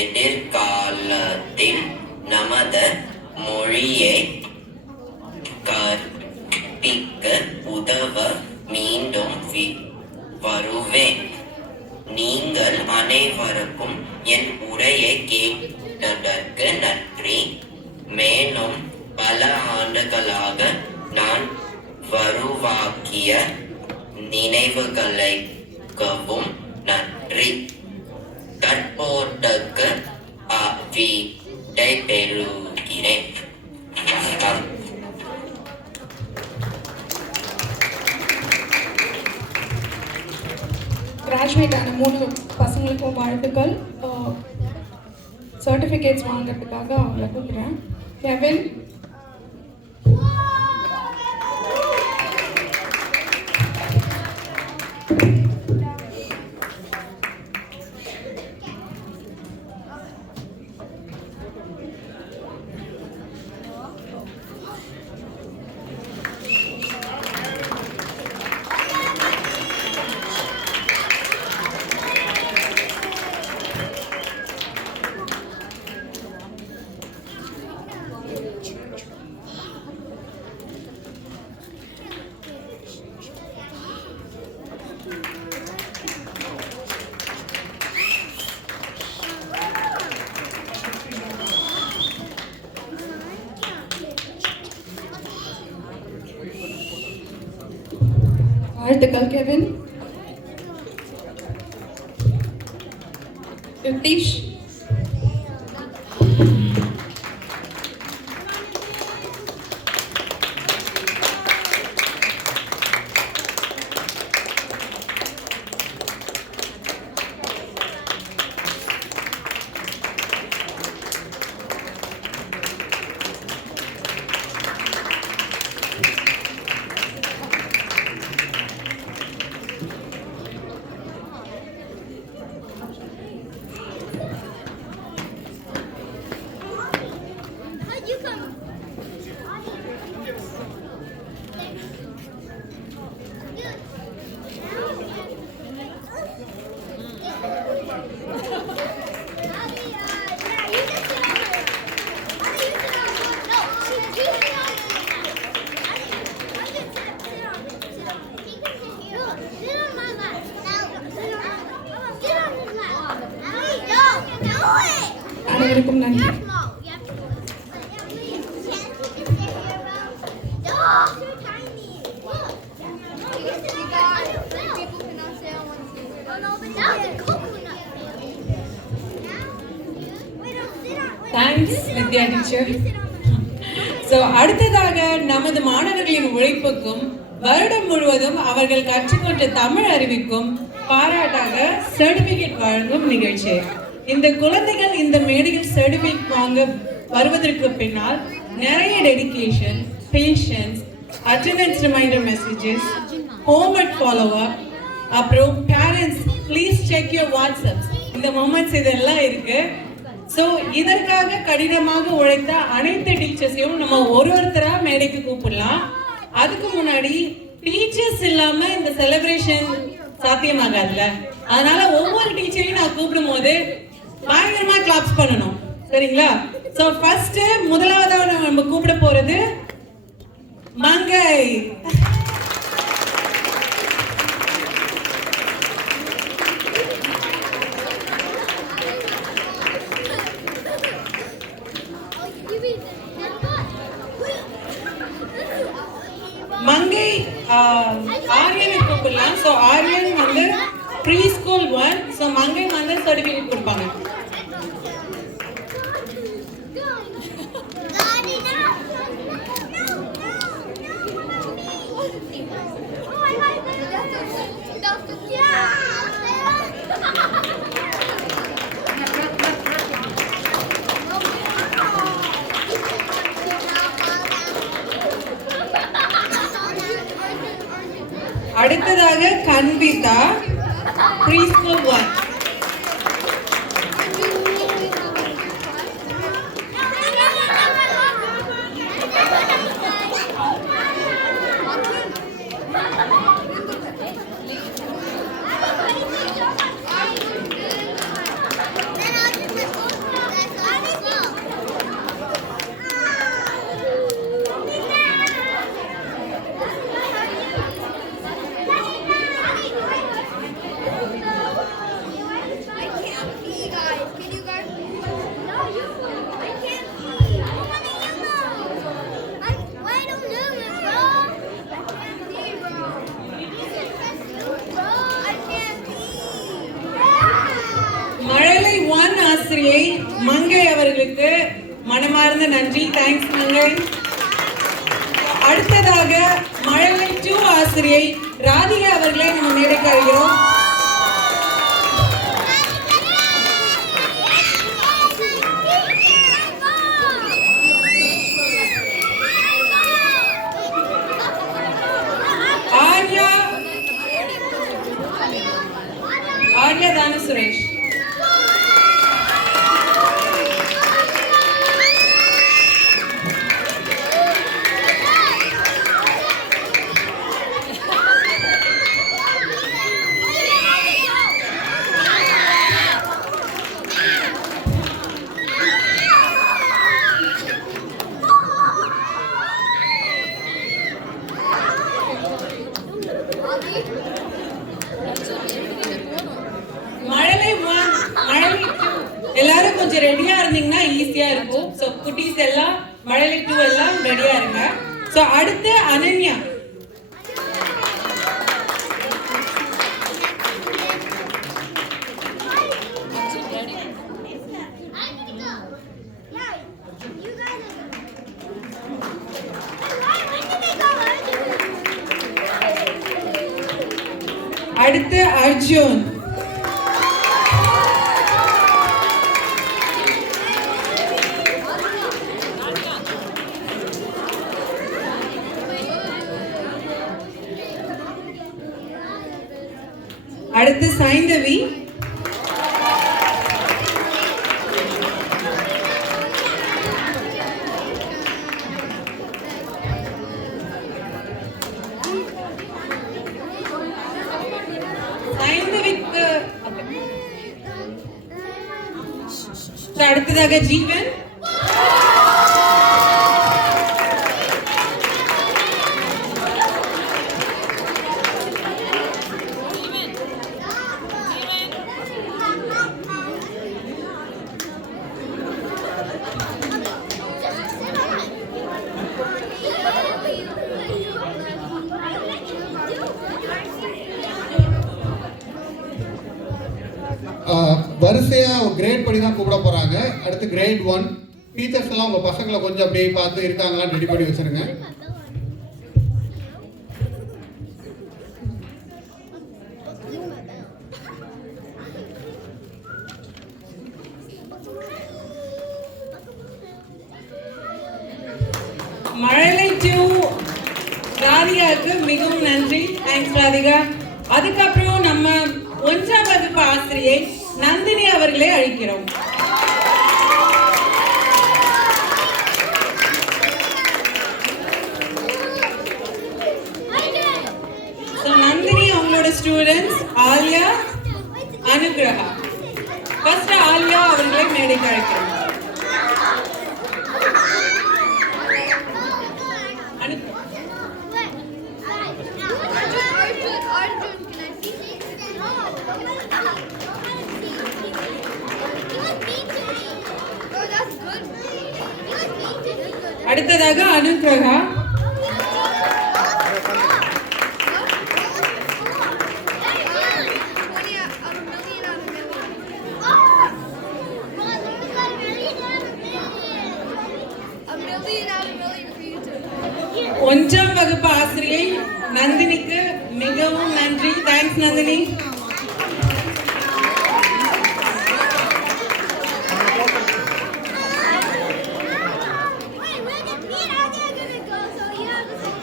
எதிர்காலத்தில் நமது மொழியை கற்பிக்க உதவ மீண்டும் வருவேன். நீங்கள் அனைவருக்கும் என் உரையை கேட்டதற்கு நன்றி. மேலும் பல ஆண்டுகளாக நான் உருவாக்கிய நினைவுகளுக்கும் போட்டக்கு விடை பெறுகிறேன். வணக்கம். கிராஜுவேட் ஆன 3 பசங்களுக்கும் வாழ்த்துக்கள். சர்டிஃபிகேட்ஸ் வாங்குறதுக்காக அவங்கள கூப்பிடுறேன். கெவின், வாழ்த்துக்கள் கெவின். ரித்தீஷ், அனைவருக்கும் நன்றி. தேங்க்ஸ் வித்யா டீச்சர். ஸோ அடுத்ததாக நமது மாணவர்களின் உழைப்புக்கும் வருடம் முழுவதும் அவர்கள் கற்றுக்கொண்ட தமிழ் அறிவிக்கும் பாராட்டாக சர்டிபிகேட் வழங்கும் நிகழ்ச்சி. இந்த குழந்தைகள் இந்த மேடையில் சர்டிபிகேட் வாங்க வருவதற்கு பின்னால் நிறைய dedication, passions, attendance reminder messages, homework follow up, அப்புறம் parents please check your WhatsApps, இந்த மொமெண்ட்ஸ் இதெல்லாம் இருக்கு. ஸோ இதற்காக கடினமாக உழைத்த அனைத்து டீச்சர்ஸையும் நம்ம ஒருத்தரா மேடைக்கு கூப்பிடலாம். அதுக்கு முன்னாடி டீச்சர்ஸ் இல்லாம இந்த செலிப்ரேஷன் சாத்தியமாகாதுல்ல, அதனால ஒவ்வொரு டீச்சரையும் நான் கூப்பிடும் போது பயங்கரமா கிளாப்ஸ் பண்ணணும், சரிங்களா? ஸோ ஃபர்ஸ்ட் முதலாவதாக நம்ம கூப்பிட போறது மங்கை. மங்கை ஆரியனை கூப்பிடலாம். ஸோ ஆரியன் வந்து ப்ரீ ஸ்கூல் 1. ஸோ மங்கை வந்து சர்டிஃபிகேட் கொடுப்பாங்க. அடுத்ததாக கன்விதா ப்ரீ ஸ்கூல் 1. ஆசிரியை மங்கை அவர்களுக்கு மனமார்ந்த நன்றி. தேங்க்ஸ் மங்கை. அடுத்ததாக மழலை 2 ஆசிரியை ராதிகா அவர்களை நம்ம மேடைக்கு அழைக்கிறோம். ஆர்யா தான சுரேஷ். எல்லாரும் கொஞ்சம் ரெடியா இருந்தீங்கன்னா ஈஸியா இருக்கும். சோ குட்டீஸ் எல்லாம் மழலை 2 எல்லாம் ரெடியா இருங்க. சோ அடுத்து அனன்யா. அடுத்து அர்ஜுன். அடுத்து சைந்தவி. சைந்தவிக்கு அடுத்ததாக ஜீவன். வரிசையா கிரேட் பண்ணி தான் கூப்பிட போறாங்க. அடுத்து கிரேட் 1 டீச்சர்ஸ் எல்லாம் உங்க பசங்களை கொஞ்சம் அப்படியே பார்த்து இருக்காங்களா ரெடி பண்ணி வச்சிருங்க. மழலை 2 ராதிகாவுக்கு மிகவும் நன்றி. தேங்க்ஸ் ராதிகா. அதுக்கப்புறம் நம்ம 1ஆம் வகுப்பு ஆசிரியை நந்தினி அவர்களை அழைக்கிறோம். நந்தினி அவங்களோட ஸ்டூடெண்ட்ஸ் ஆல்யா, அனுகிரகா. ஃபர்ஸ்ட் ஆல்யா அவர்களை மேடைக்கு அழைக்கிறோம். அடுத்ததாக அனுகிரகா. ஒன்றாம் வகுப்பு ஆசிரியை நந்தினிக்கு மிகவும் நன்றி. தேங்க்ஸ் நந்தினி.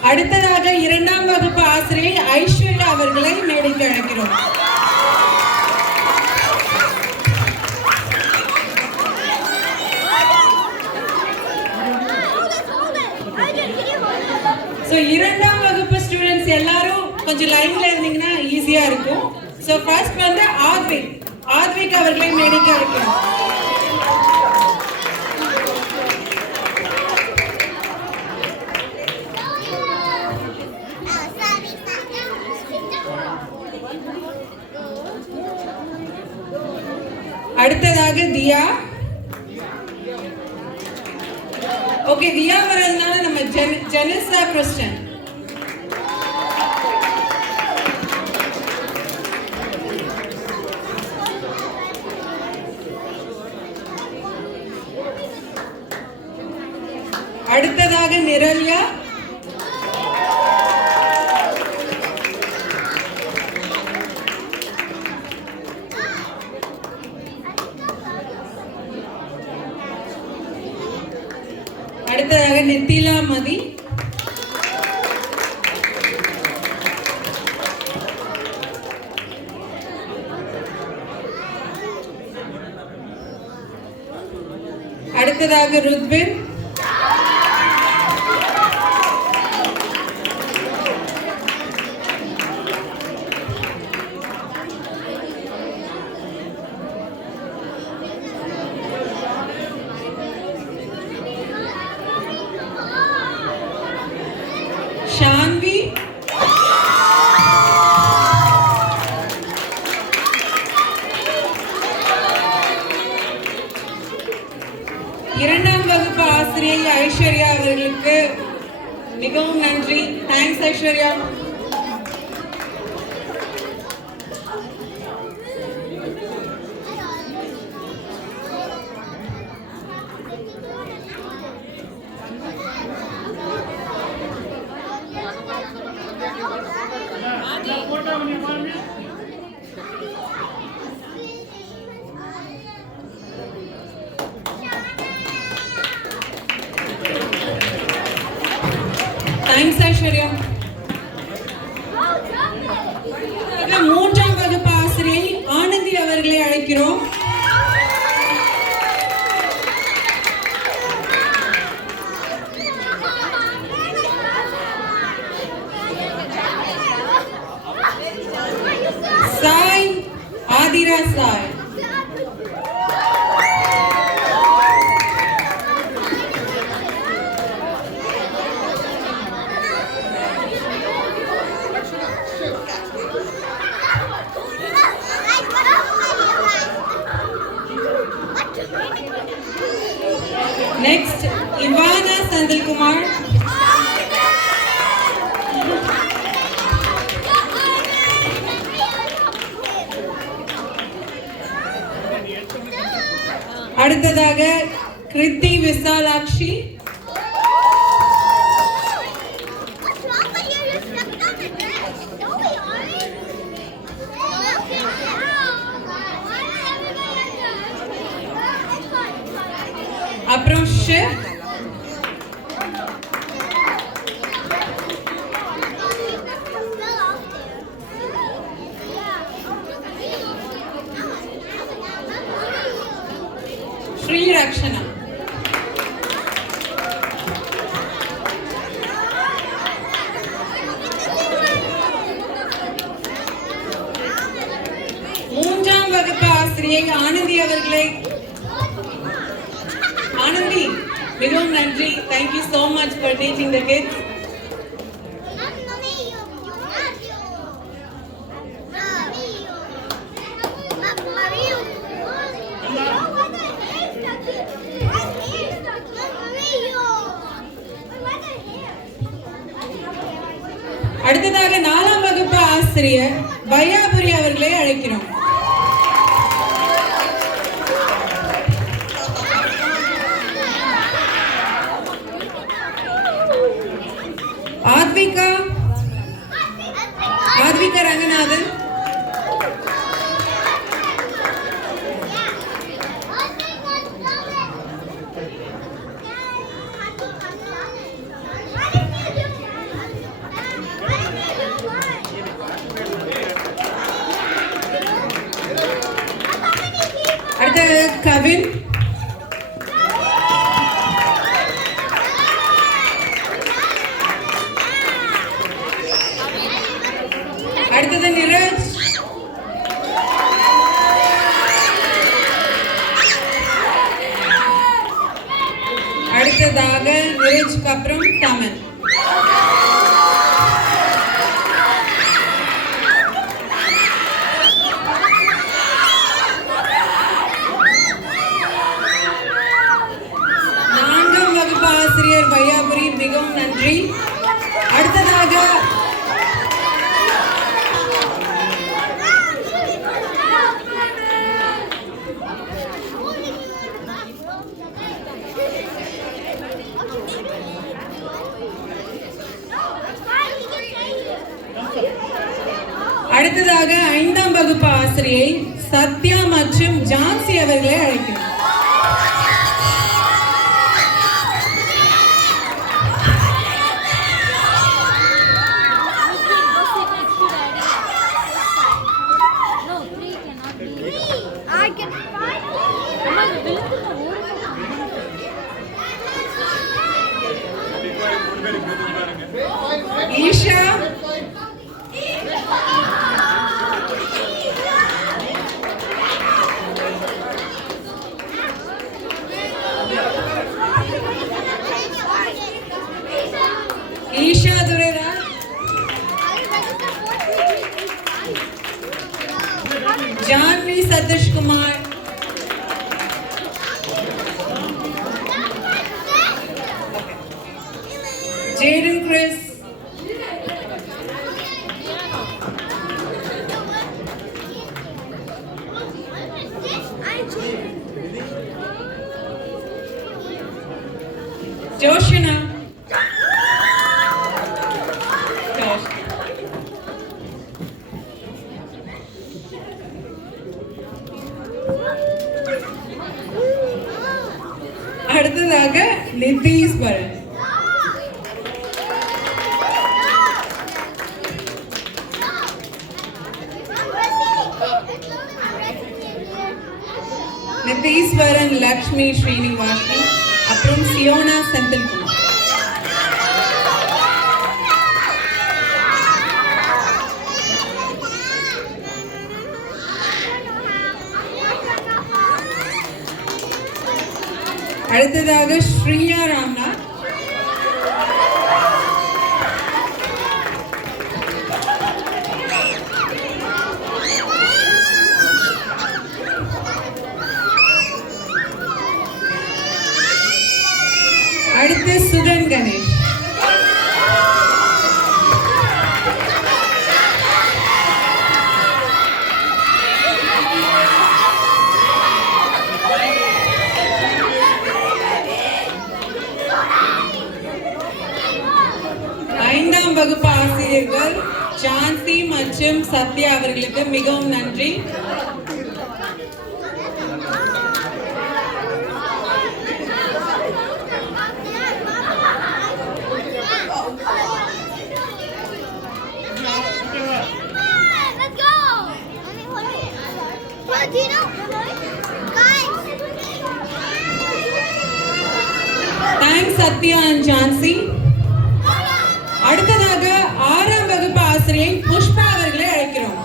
அடுத்ததாக 2ஆம் வகுப்பு ஆசிரியை ஐஸ்வர்யா அவர்களை மேடைக்கு அழைக்கிறோம். சோ 2ஆம் வகுப்பு ஸ்டூடெண்ட்ஸ் எல்லாரும் கொஞ்சம் லைன்ல இருந்தீங்கன்னா ஈஸியா இருக்கும். சோ ஃபர்ஸ்ட் வந்து ஆத்விக் அவர்களை மேடைக்கு அழைக்கிறோம். அடுத்ததாக தியா. ஓகே, தியா வரதுனால நம்ம ஜெனிசா கிறிஸ்டன். அடுத்ததாக நிரல்யா. அடுத்ததாக நித்திலா மதி. அடுத்ததாக ருத்வின். ஷான்வி. இரண்டாம் வகுப்பு ஆசிரியை ஐஸ்வர்யா அவர்களுக்கு மிகவும் நன்றி. தேங்க்ஸ் ஐஸ்வர்யா. தேங்க்ஸ் ஐஸ்வர்யா. மூன்றாம் வகுப்பு ஆசிரியை ஆனந்தி அவர்களை அழைக்கிறோம். சாய் ஆதிரா சாய். Next Ivana Senthilkumar. அடுத்ததாக கிருத்தி விசாலாட்சி. அப்புறம் ஷிவ். ஸ்ரீ ரக்ஷனா. மூன்றாம் வகுப்பு ஆசிரியை ஆனந்தி அவர்களை. ஆனந்தி மிகவும் நன்றி. Thank you so much for teaching the kids. அடுத்ததாக 4ஆம் வகுப்பு ஆசிரியர் வையாபுரி அவர்களை அழைக்கிறோம். ஆத்விகா ரங்கநாதன். அடுத்த கவின். அடுத்தது நிரஜ். அடுத்ததாக நிரஜ்க்கு அப்புறம் தமன். ஆசிரியர் வையாபுரி மிகவும் நன்றி. அடுத்ததாக அடுத்ததாக 5ஆம் வகுப்பு ஆசிரியை சத்யா மற்றும் ஜான்சி அவர்களை அழைக்கிறேன். No, 3 cannot be. I can find. Isha, Isha Durairaj, Janvi Sathishkumar, Jayden Chris, Joshna, அடுத்ததாக நிதீஸ்வரன், நிதீஸ்வரன் லக்ஷ்மி ஸ்ரீனிவாசன் அப்புறம் சியோனா செந்தில்குமார். அடுத்ததாக ஸ்ரீயா ராம்நாத், அடுத்து சுதன் கணேஷ், ஐந்தாம் வகுப்பு ஆசிரியர்கள் ஜான்சி மற்றும் சத்யா அவர்களுக்கு மிகவும் நன்றி. Thanks Satya and Jansi. அடுத்ததாக 6ஆம் வகுப்பு ஆசிரியை புஷ்பா அவர்களை அழைக்கிறோம்.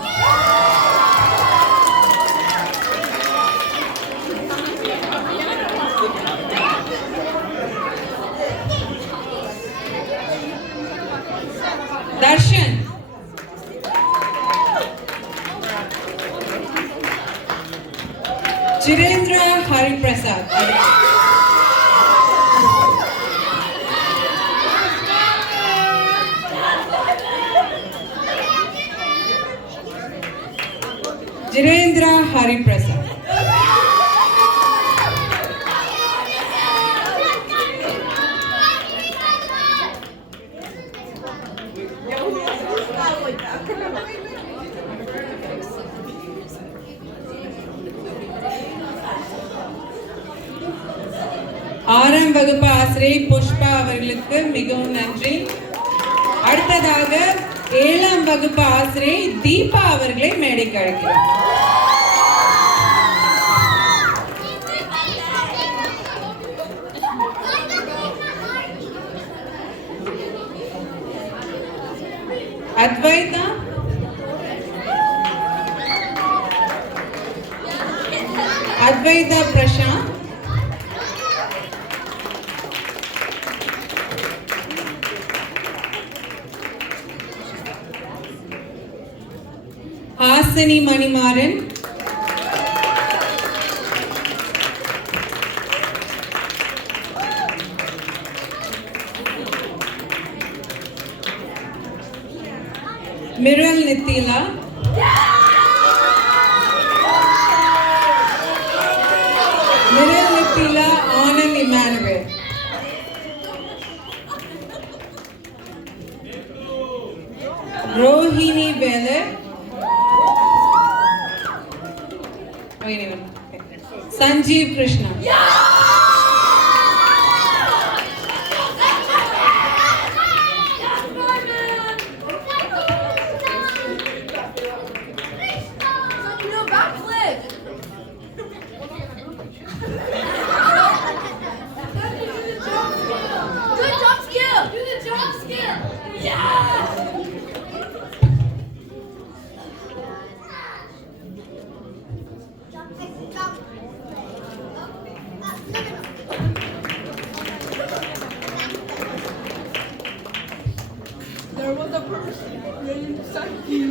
Darshan, Chirendra Hariprasad, Chirendra Hariprasad, ஆறாம் வகுப்பு ஆசிரியை புஷ்பா அவர்களுக்கு மிகவும் நன்றி. அடுத்ததாக 7ஆம் வகுப்பு ஆசிரியை தீபா அவர்களை மேடைக்கு அழைக்கிறோம். Advaitha, Advaitha Prasanth, Hasini Manimaran, Miral Nithila, Miral Nithila Anand Emmanuel, Rohini Velar, Sanjeev Krishna. There was a person named Sanjeev.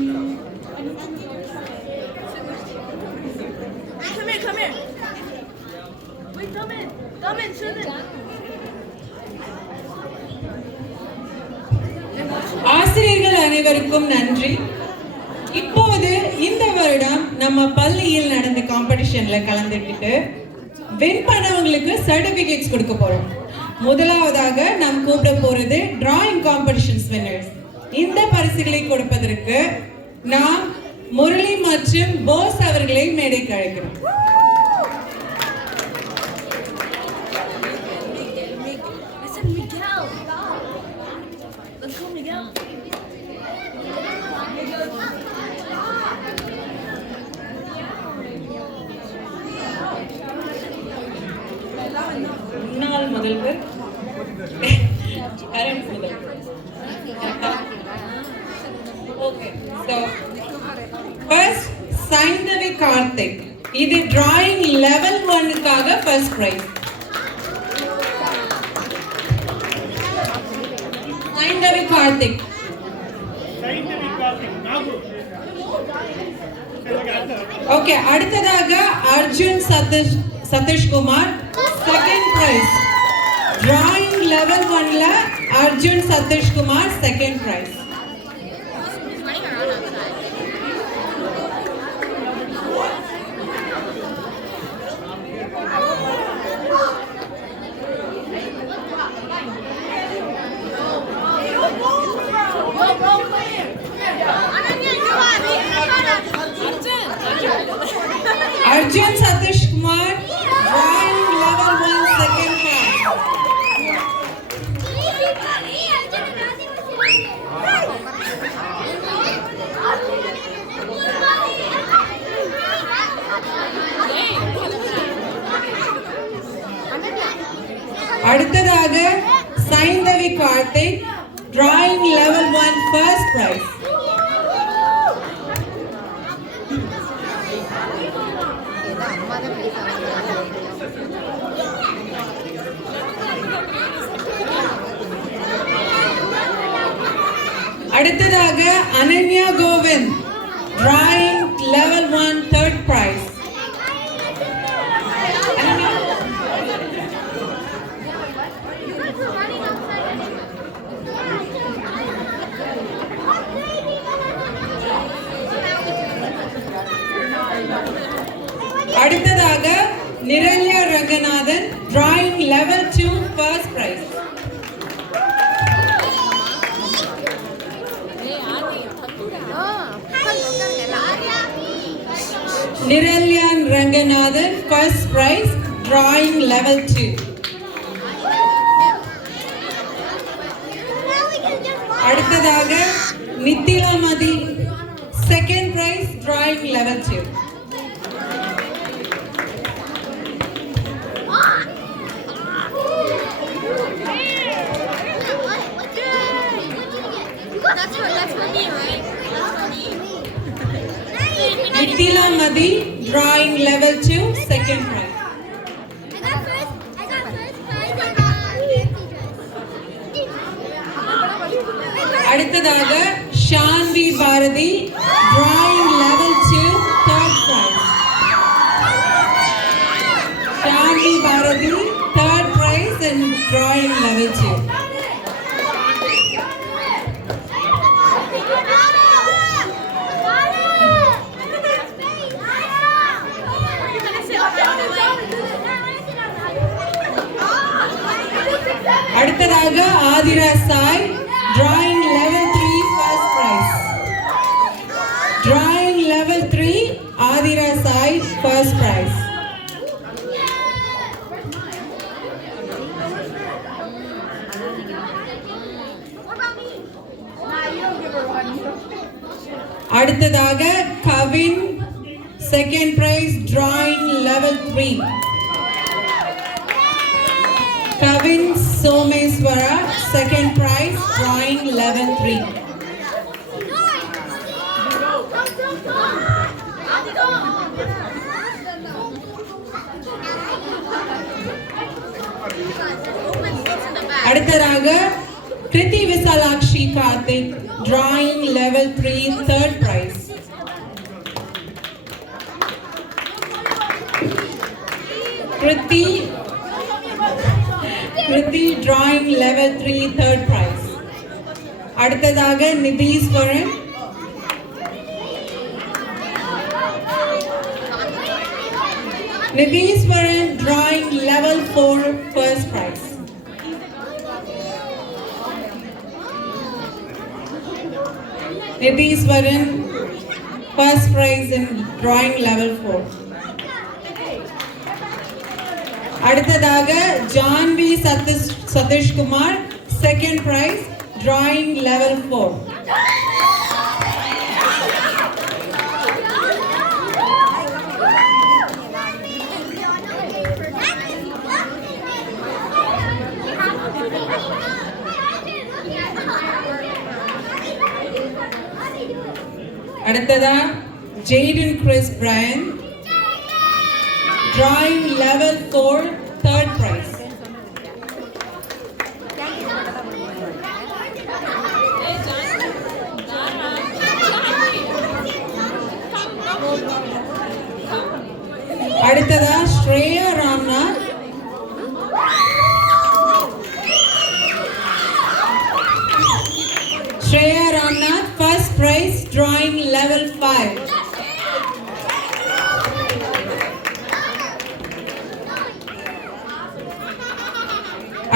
Come here. Wait, come in, sit in. ஆசிரியர்கள் அனைவருக்கும் நன்றி. இப்போது இந்த வருடம் நம்ம பள்ளியில் நடந்த காம்படிஷன்ல கலந்துக்கிட்டு வின் பண்ணவங்களுக்கு சர்டிபிகேட்ஸ் கொடுக்க போறோம். முதலாவதாக நாம் கூப்பிட போறது டிராயிங் காம்படிஷன்ஸ் வின்னர்ஸ். இந்த பரிசுகளை கொடுப்பதற்கு நாம் முரளி மற்றும் போஸ் அவர்களை மேடைக்கு அழைக்கிறோம். முன்னாள் முதல்வர் current முதல்வர். Okay, so first Saindavi Karthik. இது drawing level 1க்காக first prize. Saindavi Karthik. Okay, அடுத்ததாக Arjun Satish Kumar second prize. Drawing level 1ல Arjun Satish Kumar second prize. Arjun Satish Kumar, drawing level 1 second prize. அடுத்ததாக Saindhavi Karthik, drawing level 1 first prize. அடுத்ததாக Ananya Kovind, drawing level 1 third prize. அடுத்ததாக நிரல்யா Ranganathan, drawing level 2 first prize. Niralyan Ranganathan, first prize, drawing level 2. அடுத்ததாக நித்திலா மதி, second prize, drawing level 2. Nitila Madi, drawing level 2, second prize. அடுத்ததாக Shanvi Bharathi, drawing level 2, third prize. Shanvi Bharathi, third prize in drawing level 2. அடுத்ததாக Aadhira Sai, drawing level 3 first prize. Drawing level 3 Aadhira Sai first prize. அடுத்ததாக Kavin second prize drawing level 3. Kavin Someswara second prize drawing level 3. அடுத்ததாக கிருதி Visalakshi Karthik drawing level 3 third prize. கிருதி drawing level 3 third prize. அடுத்ததாக Nitheeswaran drawing level 4 first prize. Nidhiswaran first prize in drawing level 4. அடுத்ததாக Janhvi Satish Kumar second prize drawing level 4. அடுத்ததா Jaden Chris Brian drawing level 4 third prize. அடுத்ததா Shreya Ramnath first prize drawing level 5.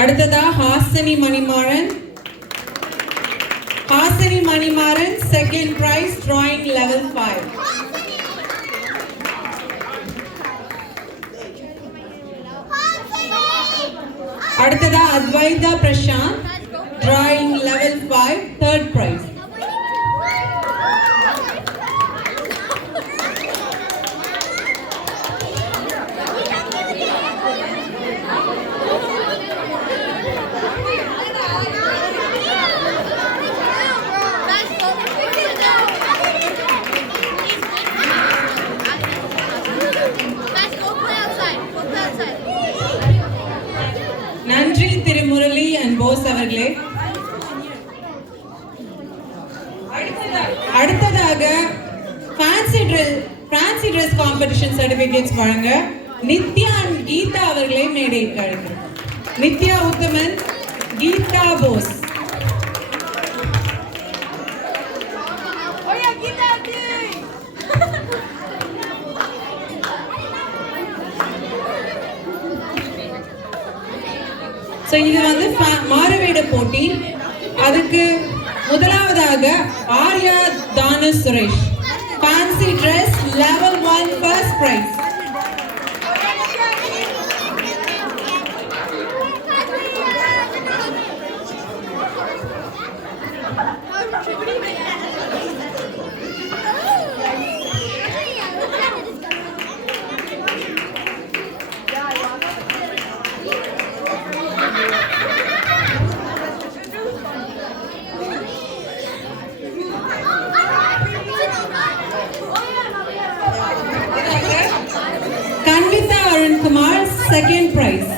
அடுத்ததா Hasini Manimaran second prize drawing level 5. அடுத்ததா Advaita Prashanth drawing level 5 third prize. நன்றி திரு முரளி and போஸ் அவர்களே. அடுத்ததாக ஃபேன்சி ட்ரெஸ் காம்படிஷன் சர்டிபிகேட்ஸ் வழங்க நித்யா and கீதா அவர்களை மேடைக்கு அழைக்கிறோம். நித்யா உத்தமன், கீதா போஸ். So இது வந்து மாறுவேட போட்டி. அதுக்கு முதலாவதாக ஆர்யா தானு Suresh fancy dress level 1 first prize. Kumar second prize.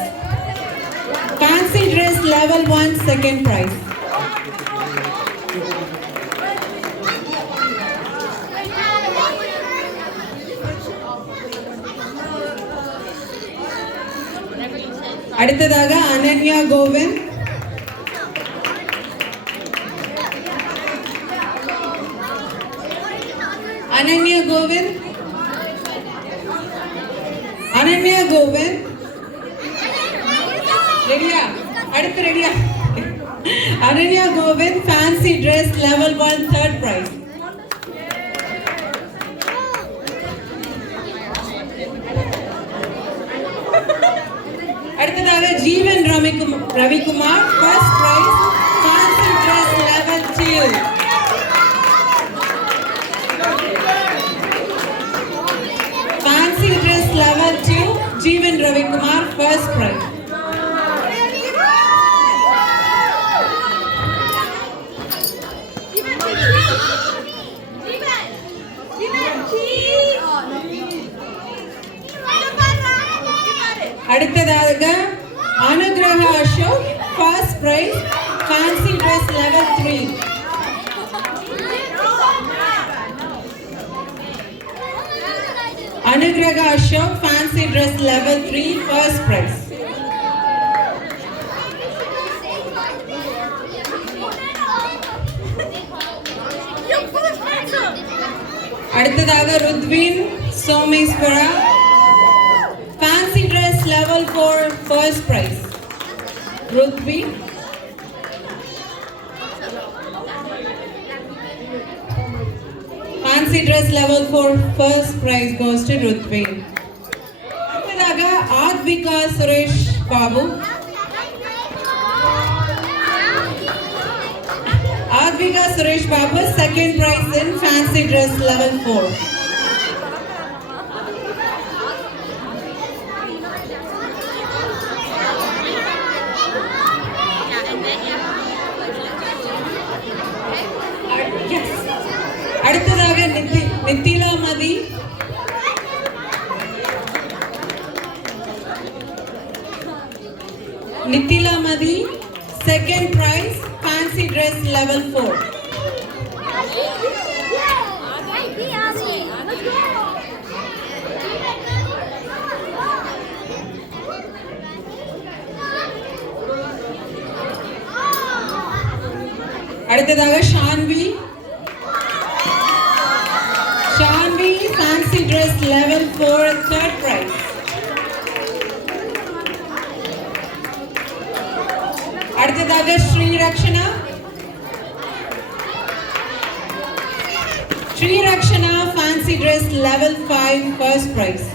Fancy dress level 1 second prize. அடுத்ததாக அனன்யா கோவிந்த். அனன்யா கோவிந்த் ரெடியா? அடுத்து ரெடியா? Ananya Govind fancy dress level 1 third prize. அடுத்ததாக Jeevan Ravikumar first prize fancy dress level 2. Ravikumar, first prize. அடுத்ததாக Anugraha Ashok, first prize, fancy dress level 3. Anugraha Ashok, fancy dress level 3, first prize. அடுத்ததாக ருத்வின் Someshwara, fancy dress level 4, first prize. Ruthvin. Fancy dress level 4, first prize goes to Ruthvin. அடுத்ததாக Aadvika Suresh Babu. Advika Suresh Babu, second prize in fancy dress level 4. Yes. அடுத்ததாக நித்திலா மதி. Nitila Madi, second prize, fancy dress level 4. அடுத்ததாக Shanvi, fancy dress level 4, third prize. அடுத்ததாக Sri Rakshana, fancy dress level 5, first prize.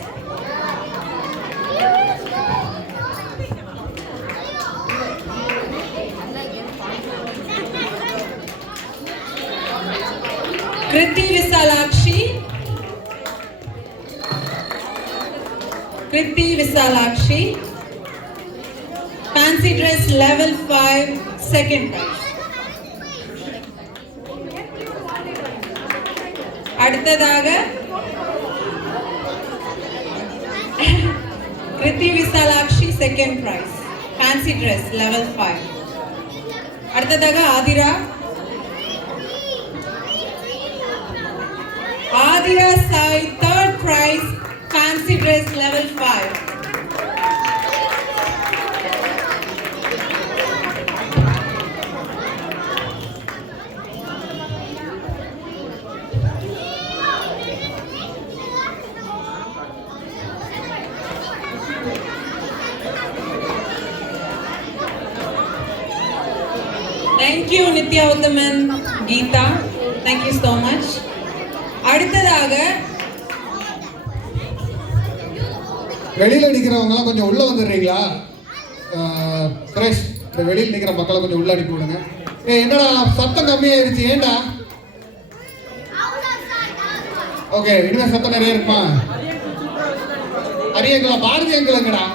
Kriti Visalakshi, fancy dress level 5, second prize. அடுத்ததாக Kriti Visalakshi, second prize, fancy dress level 5. அடுத்ததாக Adira Sai, third prize, fancy dress level 5. Thank you Nitya Uttaman, Geeta, thank you so much. அடுத்ததாக வெளியில நிக்கிறவங்கலாம் கொஞ்சம் உள்ள வந்துடுறீங்களா? ஃப்ரெஷ், இந்த வெளியில நிக்கிற மக்களை கொஞ்சம் உள்ள அனுப்பி விடுங்க. என்னடா சத்தம் கம்மியாயிருச்சு, ஏண்டா? ஓகே, இனிமே சத்தம் நிறைய இருக்குமா? அரியங்களா, பாரதி அங்கிளங்கடா.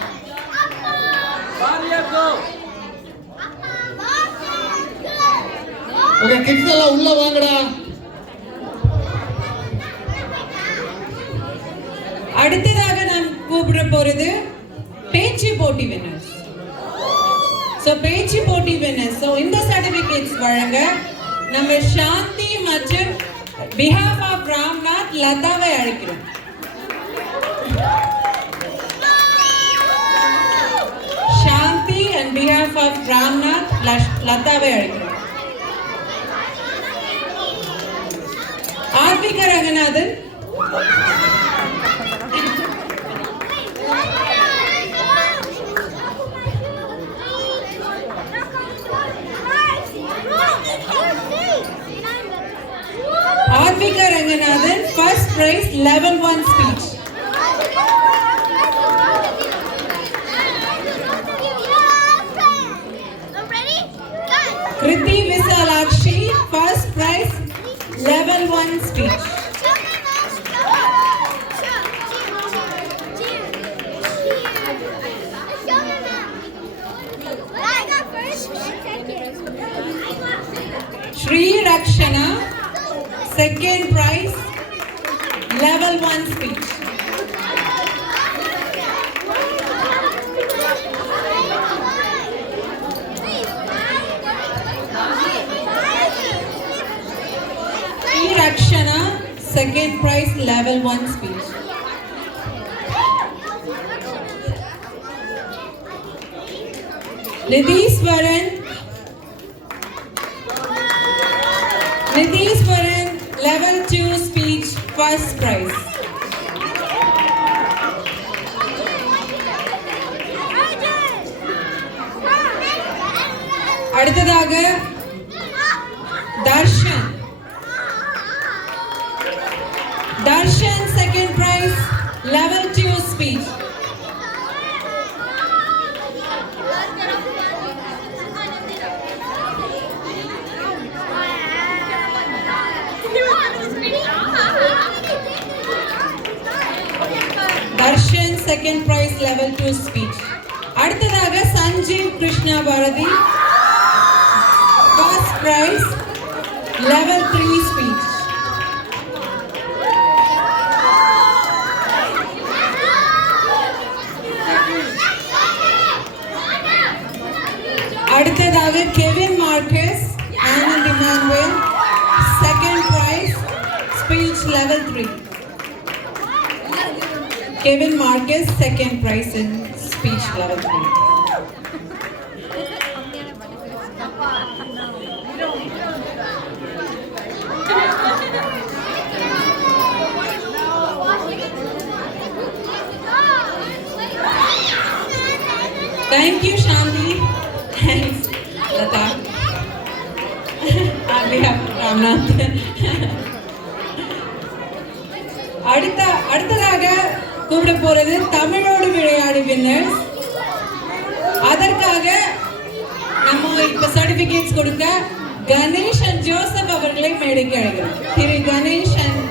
ஓகே, கிட்ஸ் எல்லாம் உள்ள வாங்கடா. அடுத்ததாக நாம் கூப்பிட போறது பேச்சு போட்டி winners. பேச்சு போட்டி winners. இந்த சர்டிபிகேட்ஸ் வழங்க நம்ம சாந்தி மற்றும் behalf of ராம்நாத் லதாவை அழைக்கிறோம். சாந்தி and behalf of ராம்நாத் லதாவை அழைக்கிறோம். Aadvika Ranganathan, Advika Ranganathan, first prize, level 1 speech. Kriti Visalakshi, first prize, level 1 speech. Shri Rakshana, second prize, level 1 speech. Shri Rakshana, second prize, level 1 speech. Nidhiswaran, level 2 speech, first prize. அடுத்ததாக Darshan second prize, level 2 speech. Darshan, second prize, level 2 speech. அடுத்ததாக Sanjeev Krishna Bharathi, first prize, level 3 speech. அடுத்ததாக Kevin Marcus, Anand Emmanuel, second prize, speech, level 3. Kevin Marcus, second prize in speech, level 3. Thank you, Shanti. Thanks, Lata. On behalf of Ramnath. அடுத்ததாக கூப்பிட போறது தமிழோடு விளையாடி வின்னர்ஸ். அதற்காக நம்ம இப்ப சர்டிபிகேட்ஸ் கொடுக்க கணேஷ் அண்ட் ஜோசப் அவர்களை மேடைக்கு அழைக்கிறோம். திரு கணேஷ் அண்ட்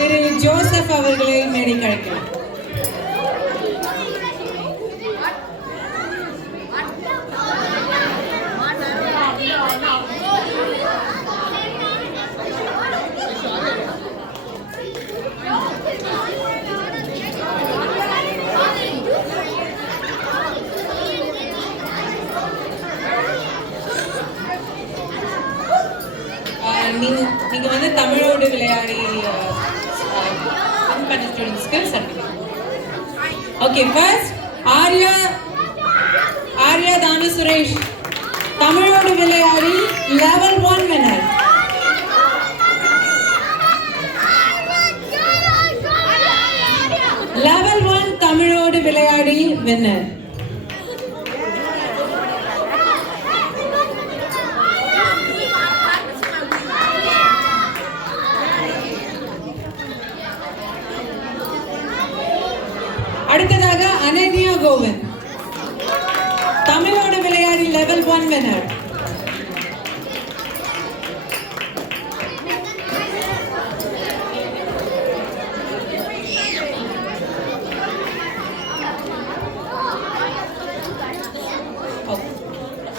திரு ஜோசப் அவர்களை மேடைக்கு அழைக்கிறோம். நீங்க வந்து தமிழோடு விளையாடி வின் பண்ண ஸ்டூடண்ட்ஸ்க்கு சர்டிஃபிகேட். ஓகே, ஃபர்ஸ்ட் ஆர்யா தானு சுரேஷ், தமிழோடு விளையாடி லெவல் 1 வின்னர். லெவல் 1 தமிழோடு விளையாடி வின்னர். அடுத்ததாக அனன்யா கோவிந்த், தமிழோடு விளையாடி லெவல் 1 வின்னர்.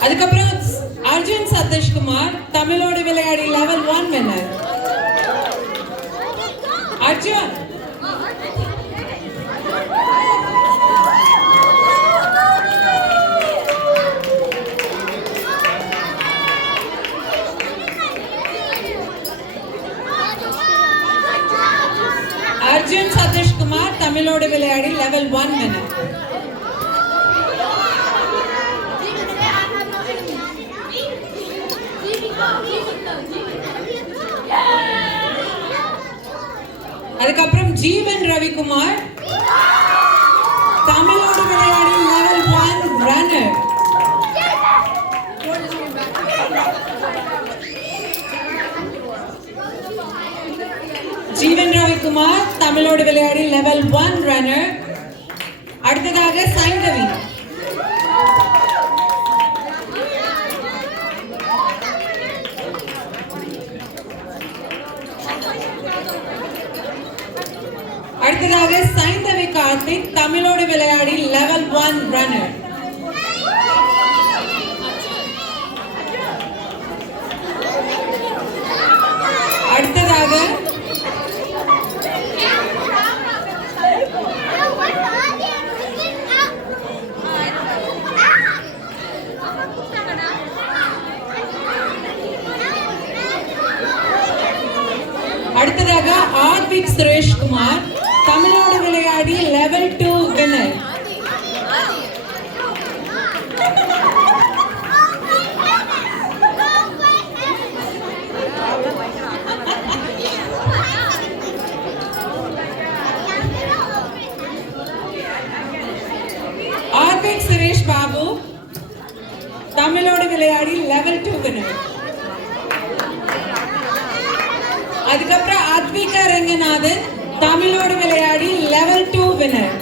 அதுக்கப்புறம் அர்ஜுன் சதீஷ்குமார், தமிழோடு விளையாடி லெவல் 1 வின்னர். அர்ஜுன் சதீஷ்குமார், தமிழோடு விளையாடி லெவல் 1 வின்னர். அதுக்கப்புறம் ஜீவன் ரவிக்குமார், தமிழோடு விளையாடி லெவல் 1 ரன்னர். ஜீவன் ரவிக்குமார், தமிழோடு விளையாடி லெவல் 1 ரன்னர். அடுத்ததாக சைந்தவி, அடுத்ததாக சைந்தவி கார்த்திக், தமிழோடு விளையாடி லெவல் 1 ரன்னர். அடுத்ததாக அடுத்ததாக ஆர்விக் சுரேஷ்குமார் தமிழோடு விளையாடி லெவல் 2 வின்னர். ஆர்விக் சுரேஷ் பாபு தமிழோடு விளையாடி லெவல் 2 வின்னர். அதுக்கப்புறம் அத்விகா ரங்கநாதன் தமிழோடு விளையாடி லெவல் 2 வின்னர்.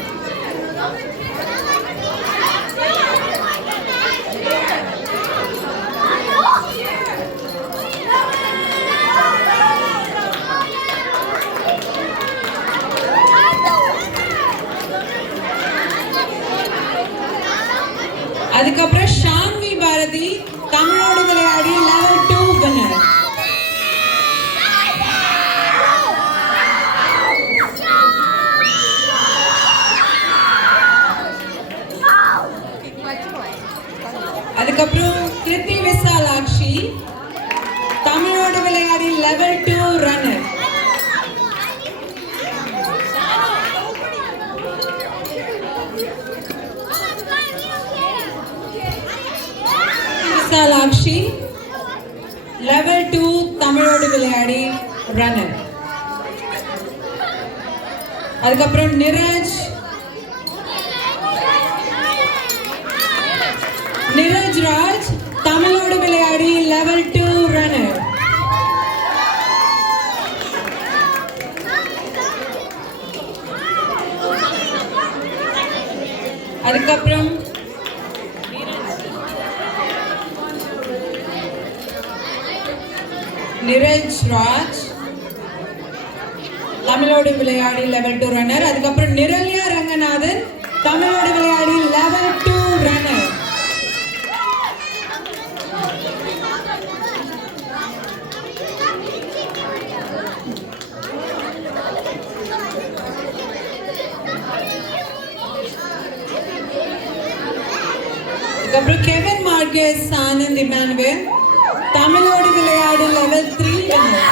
அதுக்கப்புறம் ஷான்வி பாரதி தமிழோடு விளையாடி லெவல் 2 வின்னர். அதுக்கப்புறம் கிருத்தி விசாலாட்சி தமிழோடு விளையாடி லெவல் 2 ரன்னர். விசாலாட்சி லெவல் 2 தமிழோடு விளையாடி ரன்னர். அதுக்கப்புறம் நிரஜ் ராஜ் தமிழோடு விளையாடி லெவல் 2 ரன்னர். அதுக்கப்புறம் நிரஜ் ராஜ் தமிழோடு விளையாடி லெவல் 2 ரன்னர். அதுக்கப்புறம் நிரல்யா ரங்கநாதன் தமிழோடு விளையாடி லெவல் 2 ரன்னர். அதுக்கப்புறம் கெவின் மார்கெஸ் ஆனந்த் இமானுவேல் தமிழோடு விளையாடு லெவல் 3 வின்னர்.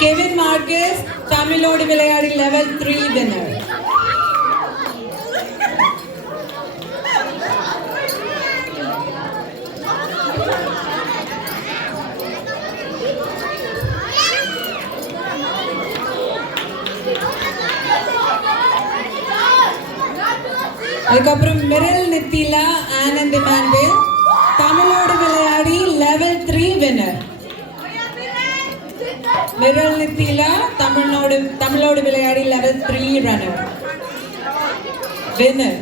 கெவின் மார்கெஸ் தமிழோடு விளையாடி லெவல் 3 வின்னர். அதுக்கப்புறம் மிரல் நித்திலா ஆனந்த் இமானுவேல் தமிழோடு விளையாடி லெவல் 3 வின்னர். மிரல் நித்திலா தமிழோடு விளையாடி லெவல் 3 ரன்னர் வின்னர்.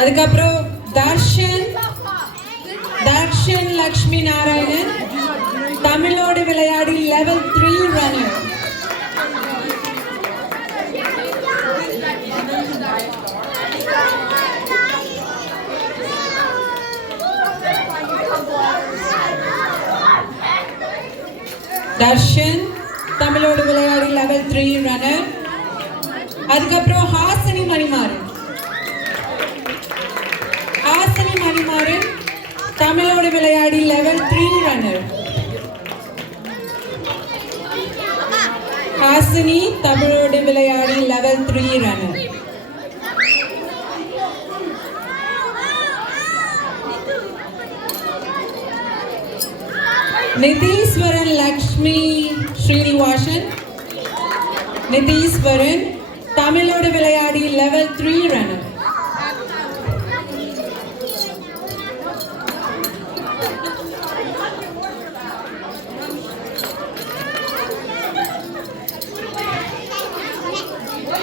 அதுக்கப்புறம் தர்ஷன் லக்ஷ்மி நாராயணன் தமிழோடு விளையாடி லெவல் 3 ரன்னர். தர்ஷன் தமிழோடு விளையாடி லெவல் 3 ரன்னர். அதுக்கப்புறம் ஹாசினி மணிமாறன் தமிழோடு விளையாடி லெவல் 3 ரன்னர். ஹாசினி தமிழோடு விளையாடி லெவல் 3 ரன்னர். நிதீஸ்வரன் லக்ஷ்மி ஸ்ரீனிவாசன் தமிழோடு விளையாடி லெவல் 3 ரன்னர்.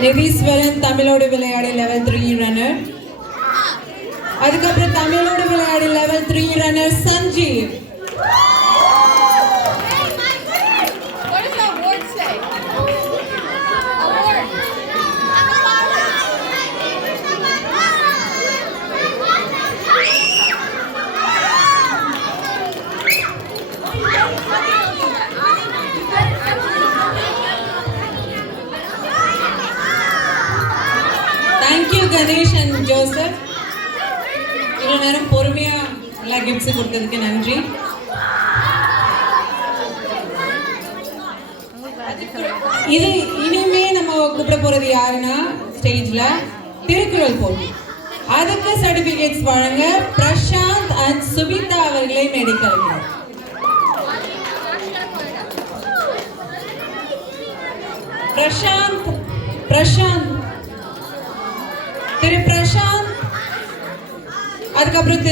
நிதீஸ்வரன் தமிழோடு விளையாடி லெவல் 3 ரன்னர். அதுக்கப்புறம் தமிழோடு விளையாடி லெவல் 3 ரன்னர் சஞ்சீவ் இவ்வளவு நேரம் பொறுமையா எல்லா கிஃப்ட்ஸ் கொடுத்ததுக்கு நன்றி. இது இனிமே நம்ம கூப்பிட போறது யாருன்னா ஸ்டேஜ்ல திருக்குறள் போட்டி. அதுக்கு சர்டிபிகேட்ஸ் வழங்க பிரசாந்த் அண்ட் சுபிதா அவர்களை மேடைக்கிறார். பிரசாந்த் திரு பிரசாந்த், அதுக்கப்புறம்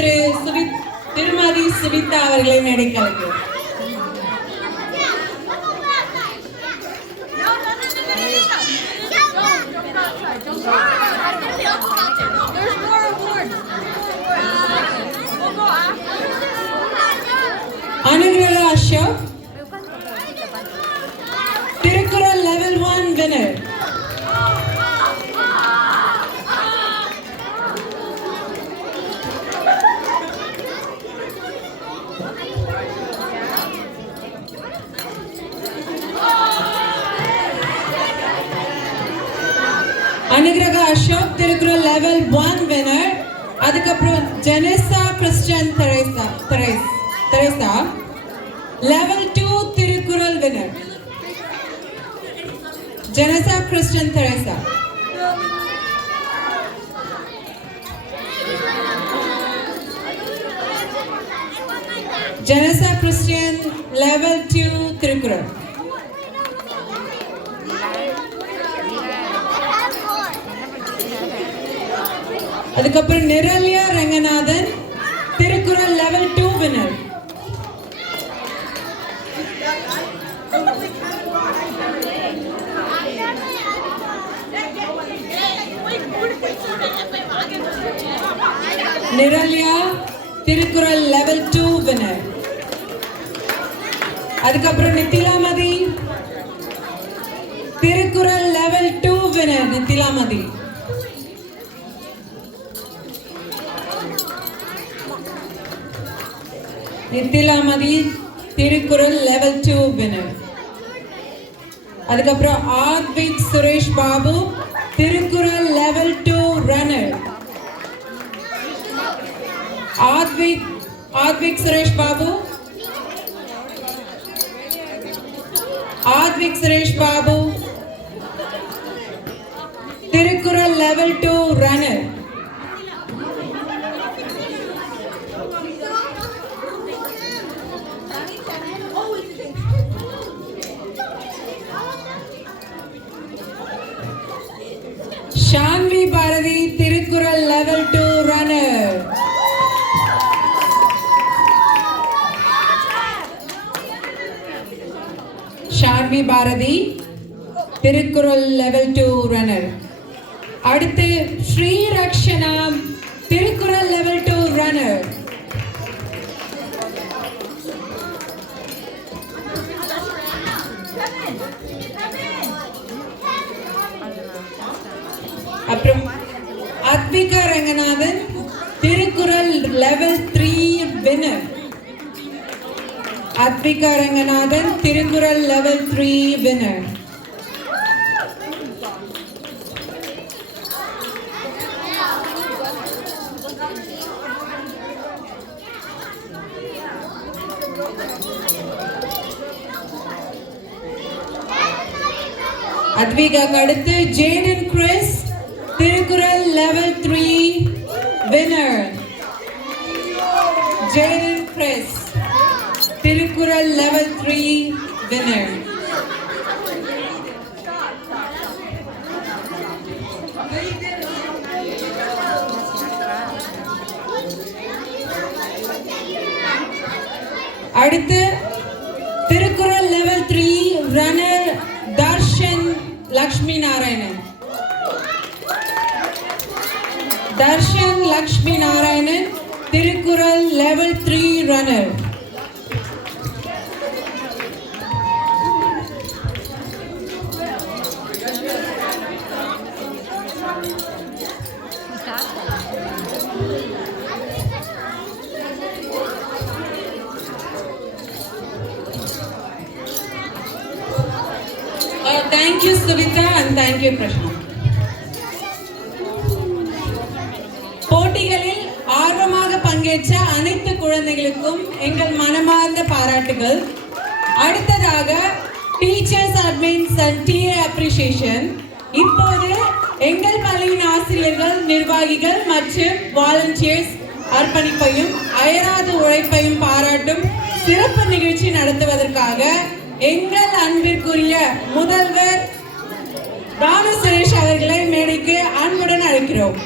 திருமதி சுபிதா அவர்களை மேடைக்கிறார். Anugrah Ashok, Tirukkural Level 1 winner. Anugrah Ashok, Tirukkural Level 1 winner. அதுக்கப்புறம் Jenasa Christian Theresa Level 2 Thirukkural winner. Jenasa Christian Theresa. Jenasa Christian Level 2 Thirukkural. அதுக்கப்புறம் Niralya Ranganathan Thirukkural Level 2 winner. நிரல்யா Thirukkural Level 2 winner. அதுக்கப்புறம் நித்திலாமதி Thirukkural Level 2 winner. நித்திலாமதி. நித்திலாமதி Thirukkural Level 2 winner. அதுக்கப்புறம் Advik Suresh Babu Thirukkural Level 2 runner. Advik Suresh Babu Thirukkural Level 2 runner. Shanvi Bharathi Thirukkural Level 2 runner. Shanvi Bharathi Thirukkural Level 2 runner. அடுத்து ஸ்ரீ ரக்ஷனா திருக்குறள் Level 2 runner. அப்புறம் Advika Ranganathan Thirukkural Level 3 winner. Advika Ranganathan Thirukkural Level 3 winner. Advika அடுத்து Jaden Chris Thirukkural Level 3 winner. Jaden Chris Thirukkural Level 3 winner. அடுத்து Thirukkural Level 3 runner Darshan Lakshmi Narayanan. Darshan Lakshmi Narayanan Thirukkural Level 3 runner. Thank you Suvita and thank you Prashant. போட்டிகளில் ஆர்வமாக பங்கேற்ற அனைத்து குழந்தைகளுக்கும் எங்கள் மனமார்ந்த பாராட்டுகள். அடுத்ததாக teachers admins and TA appreciation. இப்போது எங்கள் பள்ளியின் ஆசிரியர்கள், நிர்வாகிகள் மற்றும் வாலண்டியர்ஸ் அர்ப்பணிப்பையும் அயராத உழைப்பையும் பாராட்டும் சிறப்பு நிகழ்ச்சி நடத்துவதற்காக எங்கள் அன்பிற்குரிய முதல்வர் ராணு சுரேஷ் அவர்களை மேடைக்கு அன்புடன் அழைக்கிறோம்.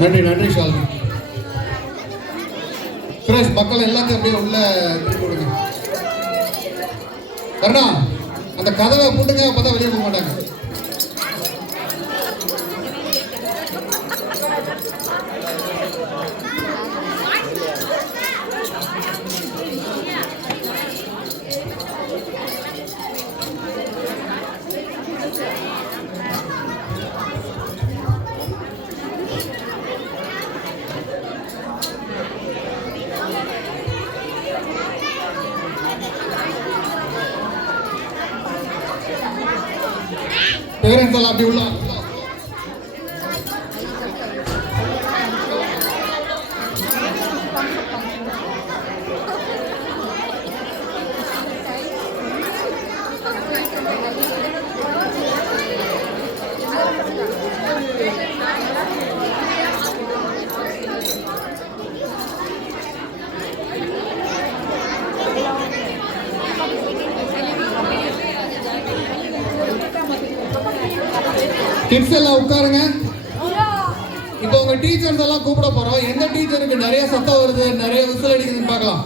நன்றி நன்றி ஷாலினி. சுரேஷ், மக்கள் எல்லாத்தையும் அப்படியே உள்ள திருப்பி விடுங்க. கருணா, அந்த கதவை போட்டுங்க, அப்பதான் வெளியே போக மாட்டாங்க. பேரண்ட்ஸ் எல்லாம் அப்படி உள்ள கிட்ஸ் எல்லாம் உட்காருங்க. இப்போ உங்க டீச்சர்ஸ் எல்லாம் கூப்பிட போறோம். எந்த டீச்சருக்கு நிறைய சத்தம் வருது, நிறைய விசில் அடிக்குதுன்னு பார்க்கலாம்.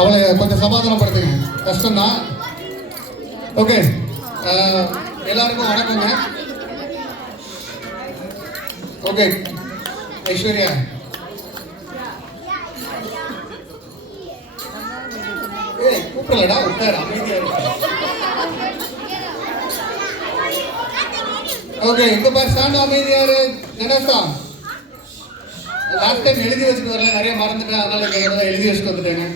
அவளை கொஞ்சம் சமாதானப்படுத்துங்க, கஷ்டம்தான். ஓகே, எல்லாருக்கும் வணக்கங்க. ஓகே ஐஸ்வர்யா, கூப்பிடலடா, உட்கார், அமைதியா இருக்கு. ஓகே, இங்க பாரு, ஸ்டாண்ட், அமைதியாரு. கணேசா, லாஸ்ட் டைம் எழுதி வச்சுட்டு வரல, நிறைய மறந்துட்டேன், அதனால எழுதி வச்சுட்டு வந்துட்டேங்க.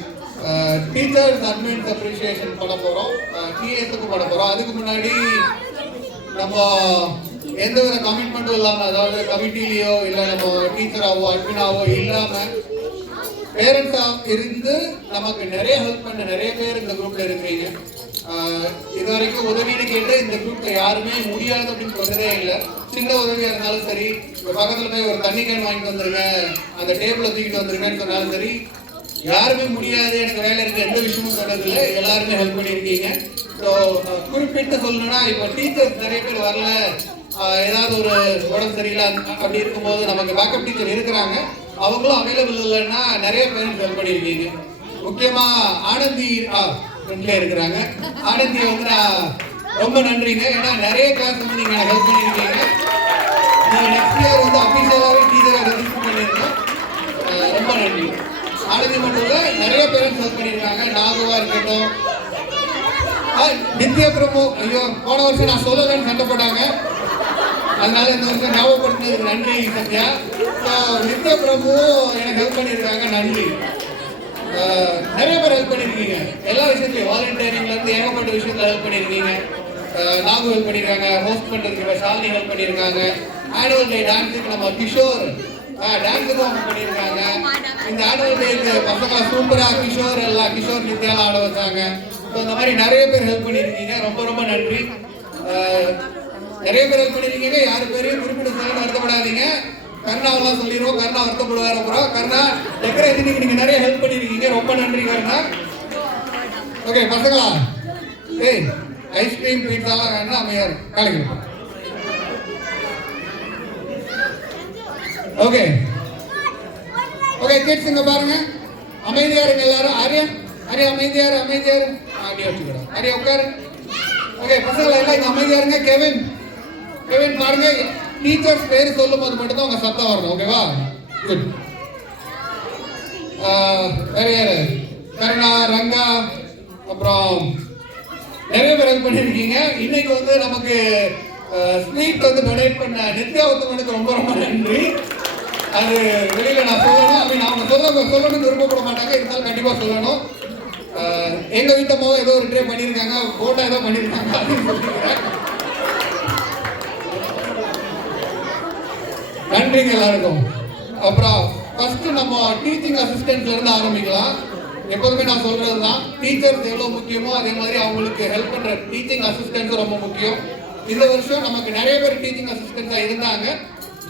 டீச்சர்ஸ் அட்மின்ஸ் அப்ரிசியேஷன் பண்ண போகிறோம், டிஏஸுக்கும் பண்ண போகிறோம். அதுக்கு முன்னாடி நம்ம எந்த வித கமிட்மெண்ட்டும் இல்லாமல், அதாவது கமிட்டிலேயோ இல்லை நம்ம டீச்சராகவோ அட்மினாவோ இல்லாமல் பேரண்ட்ஸாக இருந்து நமக்கு நிறைய ஹெல்ப் பண்ண நிறைய பேர் இந்த குரூப்பில் இருக்கிறீங்க. இது வரைக்கும் உதவின்னு கேட்டு இந்த குரூப்பில் யாருமே முடியாது அப்படின்னு சொல்றதே இல்லை. சின்ன உதவியாக இருந்தாலும் சரி, பக்கத்தில் போய் ஒரு தண்ணி கேன் வாங்கிட்டு வந்துருங்க, அந்த டேபிளை தூக்கிட்டு வந்துருங்கன்னு சொன்னாலும் சரி, யாருமே முடியாது, எனக்கு வேலை இருக்கு, எந்த விஷயமும் சொன்னதில்லை, எல்லாருமே ஹெல்ப் பண்ணியிருக்கீங்க. ஸோ குறிப்பிட்டு சொல்லணும்னா, இப்போ டீச்சர்ஸ் நிறைய பேர் வரல, ஏதாவது ஒரு உடம்பு சரியில்லை அப்படி இருக்கும்போது நமக்கு பேக்கப் டீச்சர் இருக்கிறாங்க, அவங்களும் அவைலபிள் இல்லைன்னா நிறைய பேர் ஹெல்ப் பண்ணியிருக்கீங்க. முக்கியமாக ஆனந்தி ஃப்ரெண்ட்லேயே இருக்கிறாங்க. ஆனந்தியை வந்து நான் ரொம்ப நன்றிங்க, ஏன்னா நிறைய கிளாஸ் வந்து நீங்கள் ஹெல்ப் பண்ணியிருக்கீங்க. நெக்ஸ்ட் இயர் வந்து அஃபீஷியலாகவே டீச்சராக ரெஜிஸ்டர் பண்ணியிருக்கோம். ரொம்ப நன்றி. ஆனந்தி மட்டும் இல்லை, நிறைய பேரண்ட்ஸ் ஹெல்ப் பண்ணியிருக்காங்க. நாகுவா இருக்கட்டும், நித்யா பிரபு, ஐயோ போன வருஷம் நான் சொல்லலைன்னு சண்டை போட்டாங்க, அதனால இந்த வருஷம் ஞாபகப்படுத்தினதுக்கு நன்றி சத்யா. நித்யா பிரபு எனக்கு ஹெல்ப் பண்ணியிருக்காங்க, நன்றி. நிறைய பேர் ஹெல்ப் பண்ணியிருக்கீங்க எல்லா விஷயத்துலையும், வாலண்டியரிங்லேருந்து ஏகப்பட்ட விஷயத்தில் ஹெல்ப் பண்ணியிருக்கீங்க. நாகு ஹெல்ப் பண்ணியிருக்காங்க, ஹோஸ்ட் பண்ணுறதுக்கு ஷாலினி ஹெல்ப் பண்ணியிருக்காங்க. ஆனுவல் டே டான்ஸுக்கு நம்ம கிஷோர் டான்ஸுக்கும் அவங்க பண்ணியிருக்காங்க. இந்த ஆனுவல் டேக்கு பசங்க சூப்பராக கிஷோர் நித்யாலாம் ஆட வச்சாங்க. ஸோ இந்த மாதிரி நிறைய பேர் ஹெல்ப் பண்ணியிருக்கீங்க, ரொம்ப ரொம்ப நன்றி. நிறைய பேர் ஹெல்ப் பண்ணியிருக்கீங்க, யாரு பேரையும் குறிப்பிட்ட சொல்ல வருத்தப்படாதீங்க. கருணாவெல்லாம் சொல்லிடுவோம், கருணா வருத்தப்படுவார். அப்புறம் கருணா டெக்கரேஷனுக்கு நீங்கள் நிறைய ஹெல்ப் பண்ணியிருக்கீங்க, ரொம்ப நன்றி கருணா. ஓகே பசங்களா, ஐஸ்கிரீம் பீட்சாலாம் வேணா அமையார் காலைக்கு ஓகே ஓகே கிட்ஸ் இங்க பாருங்க, அமைதியா இருங்க எல்லாரும். ஆரியா ஆரியா அமைதியாரு அமைதியாரு. ஆரியா வச்சுக்கிறோம். ஆரியா உட்காரு. ஓகே பசங்க எல்லாம் இங்க அமைதியா இருங்க. கெவின் கெவின் பாருங்க, டீச்சர்ஸ் பேர் சொல்லும் போது மட்டும் தான் உங்க சத்தம் வரணும். ஓகேவா? குட். வேற யாரு? கருணா, ரங்கா, அப்புறம் நிறைய பேர் ஹெல்ப் பண்ணிருக்கீங்க. இன்னைக்கு வந்து நமக்கு ஸ்வீட் வந்து டொனேட் பண்ண நித்யா உத்தமனுக்கு ரொம்ப ரொம்ப நன்றி. அது வெளியில நான் சொல்லணும், அப்படின்னு அவங்க சொல்லணும்னு விருப்பப்பட மாட்டாங்க, இருந்தாலும் கண்டிப்பா சொல்லணும். எங்க வீட்டமோ ஏதோ ஒரு ட்ரே பண்ணியிருக்காங்க, போட்டோ ஏதோ பண்ணியிருக்காங்க அப்படின்னு சொல்லிக்கிறேன். நன்றிங்க எல்லாருக்கும். அப்புறம் ஃபர்ஸ்ட் நம்ம டீச்சிங் அசிஸ்டன்ட்ல இருந்து ஆரம்பிக்கலாம். எப்போதுமே நான் சொல்றதுதான், டீச்சர்ஸ் எவ்வளவு முக்கியமோ அதே மாதிரி அவங்களுக்கு ஹெல்ப் பண்ற டீச்சிங் அசிஸ்டன்ஸ் ரொம்ப முக்கியம். இந்த வருஷம் நமக்கு நிறைய பேர் டீச்சிங் அசிஸ்டன்ஸா இருந்தாங்க.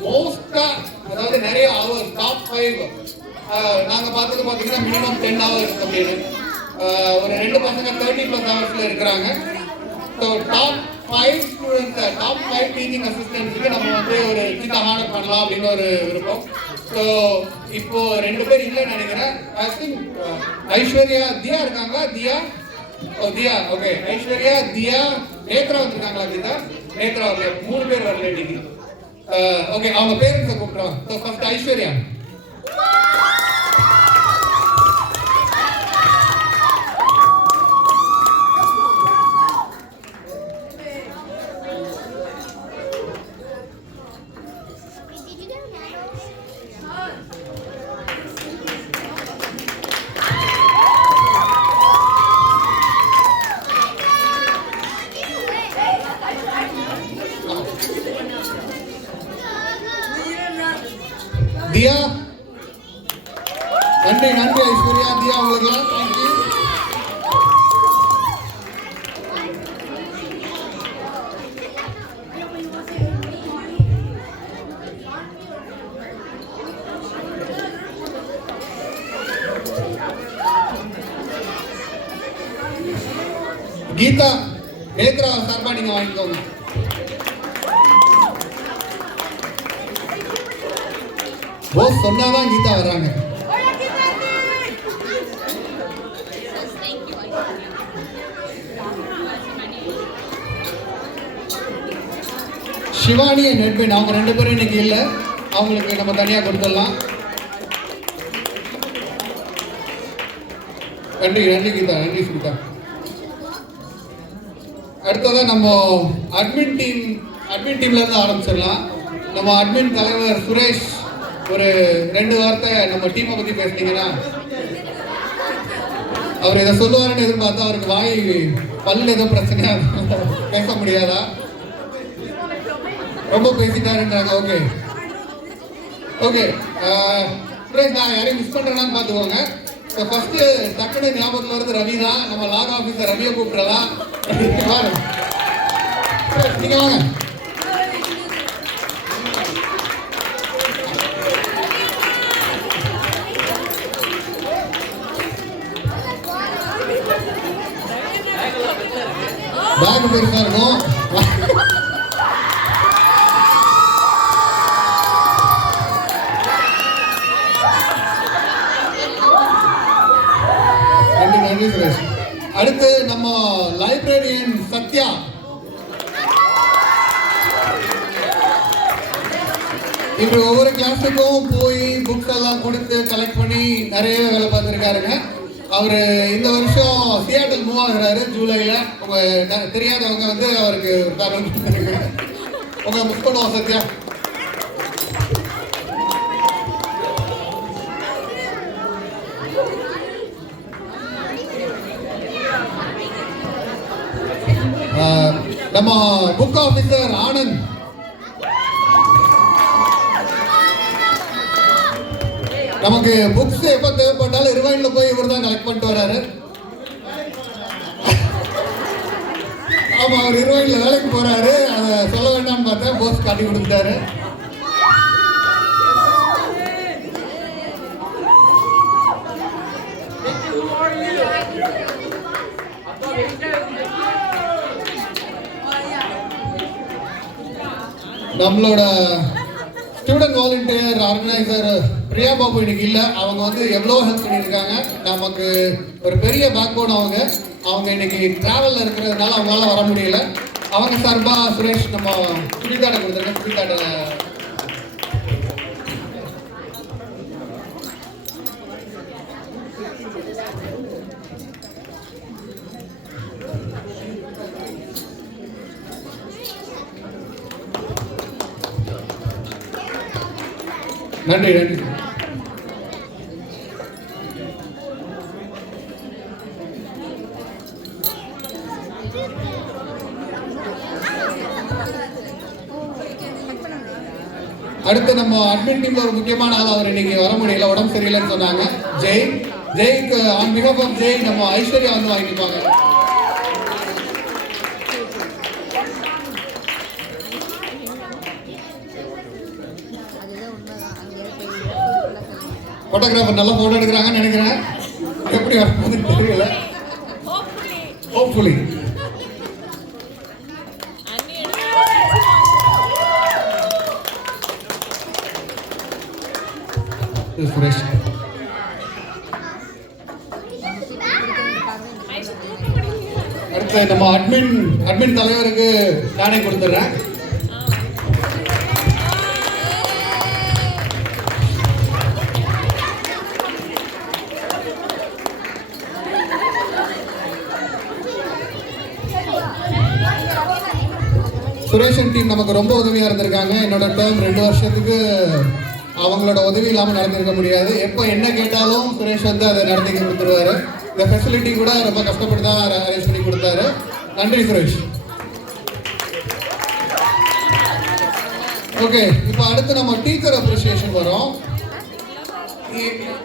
மோஸ்டா அதாவது நிறைய ஹவர்ஸ், டாப் 5 நாங்க பார்த்தது பாத்தீங்கன்னா மினிமம் 10 ஹவர்ஸ் அப்படின்னு. ஒரு 2 பசங்க 30+ ஹவர்ஸ்ல இருக்கிறாங்க. So top 5 students, top 5 teaching அசிஸ்டன்ட்ஸ்க்கு நம்ம வந்து ஒரு சின்ன ஹானர் பண்ணலாம் அப்படின்னு ஒரு விருப்பம். ஸோ இப்போ 2 பேர் இல்லைன்னு நினைக்கிறேன். ஐ திங்க் ஐஸ்வர்யா, தியா இருக்காங்களா? தியா, ஓ தியா, ஓகே. ஐஸ்வர்யா, தியா, நேத்ரா வந்திருக்காங்களா? கீதா, நேத்ரா, ஓகே. 3 பேர் வரல இன்னைக்கு. ஓகே, அவங்க பேரண்ட்ஸை கூப்பிடுறோம். So first Aishwarya. தியா, நன்றி நன்றி ஐஸ்வர்யா, தியா உங்களுக்கு தேங்க்யூ. கீதா, நேத்ரா சார்பா நீங்க வாங்கிக்கோங்க. போஸ் சொன்னாதான் கீதா வர்றாங்க. சிவானி அண்ட் எட்வின், அவங்க 2 பேரும் இன்னைக்கு இல்லை, அவங்களுக்கு நம்ம தனியா கொடுத்துடலாம். நன்றி நன்றி கீதா, நன்றி சுமிதா. அடுத்ததான் நம்ம அட்மின் டீம்ல இருந்து ஆரம்பிச்சிடலாம். நம்ம அட்மின் தலைவர் சுரேஷ் ஒரு 2 வார்த்தை நம்ம டீமை பத்தி பேசுனீங்கன்னா, அவர் இதை சொல்லுவாருன்னு எதிர்பார்த்தா அவருக்கு வாய் பல்லு ஏதோ பிரச்சனையா பேச முடியாதா? ரொம்ப பேசிட்டாருன்றாங்க. ஓகே ஓகே, சுரேஷ், நான் யாரையும் மிஸ் பண்றேன்னு பார்த்துக்கோங்க. ஃபர்ஸ்ட் டக்குனு ஞாபகத்துல இருந்து ரவி தான். நம்ம லாக் ஆஃபீஸர் ரவியை கூப்பிடலாம். நீங்க வாங்க. பேக் பெருசா இருக்கும். நன்றி சுரேஷ். அடுத்து நம்ம லைப்ரரியன் சத்யா. இப்படி ஒவ்வொரு கிளாஸுக்கும் போய் புக்ஸ் எல்லாம் கொடுத்து கலெக்ட் பண்ணி நிறைய வேலை பார்த்துருக்காருங்க. அவரு இந்த வருஷம் சியாட்டில் மூவ் ஆகுறாரு ஜூலைல. உங்க தெரியாதவங்க வந்து அவருக்கு ஒரு காரணம் உங்க மிஸ் பண்ணுவோம் சத்யா. நம்ம புக் ஆபீசர் ஆனந்த். நமக்கு புக்ஸ் எப்ப தேவைப்பட்டாலும் இருவாயில போய் இவர் தான் கலெக்ட் பண்ணிட்டு வராரு. ஆமா, அவர் இருவாயில வேலைக்கு போறாரு. அதை சொல்ல வேண்டாம்னு பார்த்தேன், போஸ் காட்டி கொடுத்துட்டாரு. நம்மளோட student volunteer organiser Priya Babu இன்னைக்கு இல்லை. அவங்க வந்து எவ்வளோ ஹெல்ப் பண்ணியிருக்காங்க. நமக்கு ஒரு பெரிய பேக் போன் அவங்க இன்னைக்கு டிராவலில் இருக்கிறதுனால அவங்களால வர முடியல. அவங்க சார்பாக சுரேஷ் நம்ம சுனிதாட்ட கொடுத்துருக்கேன். சுனிதாட்ட நன்றி நன்றி. அடுத்து நம்ம அட்மின் டீம்ல ஒரு முக்கியமான ஆள், அவர் இன்னைக்கு வர முடியல, உடம்பு சரியில்லைன்னு சொன்னாங்க. ஜெய்க்கு ஆன் பிஹாஃப் ஆஃப் ஜெய் நம்ம ஐஸ்வர்யா வந்து வாங்கிப்பாங்க. போட்டோகிராஃபர் நல்லா போட்டோ எடுக்கிறாங்கன்னு நினைக்கிறேன். எப்படி வரப்போகுதுன்னு தெரியல. ஹோப்ஃபுல்லி சுரேஷ். அடுத்து நம்ம அட்மின் தலைவருக்கு நானே கொடுத்துட்றேன். சுரேஷன் டீம் நமக்கு ரொம்ப உதவியாக இருந்திருக்காங்க. என்னோட டேர்ம் 2 வருஷத்துக்கு அவங்களோட உதவி இல்லாமல் நடந்திருக்க முடியாது. எப்போ என்ன கேட்டாலும் சுரேஷ் வந்து அதை நடத்தி கொடுத்துருவாரு. இந்த ஃபெசிலிட்டி கூட ரொம்ப கஷ்டப்பட்டு தான் அரேஞ்ச் பண்ணி கொடுத்தாரு. நன்றி சுரேஷ். ஓகே, இப்போ அடுத்து நம்ம டீச்சர் அப்ரிசியேஷன் வரும்.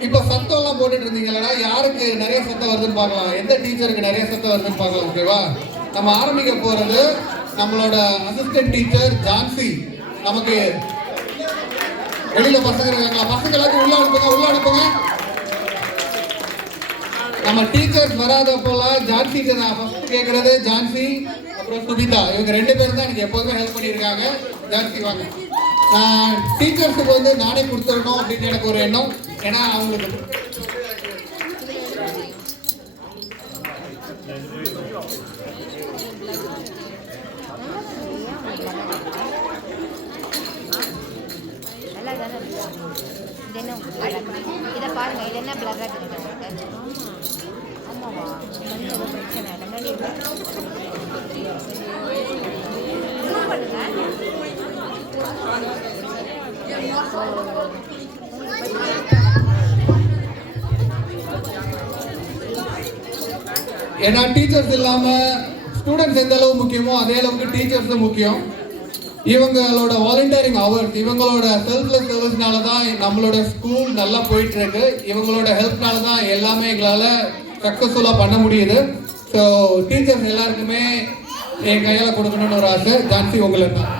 இப்போ சத்தம்லாம் போட்டுட்டு இருந்தீங்களா, யாருக்கு நிறைய சத்தம் வருதுன்னு பார்க்கலாம். எந்த டீச்சருக்கு நிறைய சத்தம் வருதுன்னு பார்க்கலாம். ஓகேவா, நம்ம ஆரம்பிக்க போகிறது நம்மளோட அசிஸ்டன்ட் டீச்சர் ஜான்சி. நமக்கு வெளியில பசங்க இருக்காங்களா, பசங்க எல்லாத்தையும் உள்ள அனுப்புங்க. நம்ம டீச்சர்ஸ் வராதப்போலாம் ஜான்சி நான் ஃபர்ஸ்ட் கேட்கறது. ஜான்சி அப்புறம் சுபிதா, இவங்க 2 பேரும் தான் எனக்கு எப்போதுமே ஹெல்ப் பண்ணியிருக்காங்க. ஜான்சி வாங்க. நான் டீச்சர்ஸுக்கு வந்து நானே கொடுத்துடணும் அப்படின்னு எனக்கு ஒரு எண்ணம். ஏன்னா அவங்களுக்கு இதை பாருங்க, இது என்ன பிளரா தெரியுது? ஆமாவா, பிரச்சனை ஏன்னா டீச்சர்ஸ் இல்லாம ஸ்டூடெண்ட்ஸ் எந்த அளவு முக்கியமோ அதே அளவுக்கு டீச்சர்ஸும் முக்கியம். இவங்களோட வாலண்டியரிங் ஹவர்ஸ், இவங்களோட செல்ஃப்லெஸ் சர்வீஸ்னால தான் நம்மளோட ஸ்கூல் நல்லா போயிட்டு இருக்கு. இவங்களோட ஹெல்ப்னால தான் எல்லாமே எங்களால் சக்ஸஸ்ஃபுல்லாக பண்ண முடியுது. ஸோ டீச்சர்ஸ் எல்லாருக்குமே என் கையால் கொடுக்கணும்னு ஒரு ஆசை. ஜான்சி உங்களை தான்.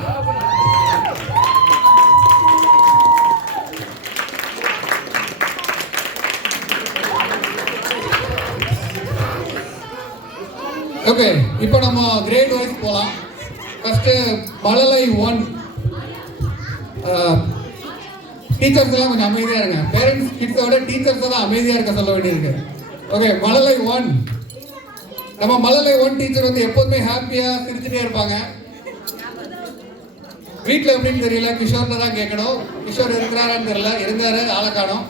ஓகே, இப்போ நம்ம கிரேட் வைஸ் போகலாம். ஃபர்ஸ்ட் மழலை 1 டீச்சர்ஸ் எல்லாம் கொஞ்சம் அமைதியாக இருங்க. பேரண்ட்ஸ் கிட்ஸோட டீச்சர்ஸ் தான் அமைதியாக இருக்க சொல்ல வேண்டியிருக்கு. ஓகே, மழலை 1. நம்ம மழலை 1 டீச்சர் வந்து எப்போதுமே ஹாப்பியாக சிரிச்சுட்டே இருப்பாங்க. வீட்டில் எப்படின்னு தெரியல, கிஷோர்ல தான் கேட்கணும். கிஷோர் இருக்கிறாரான்னு தெரியல, இருந்தாரு, ஆளை காணோம்.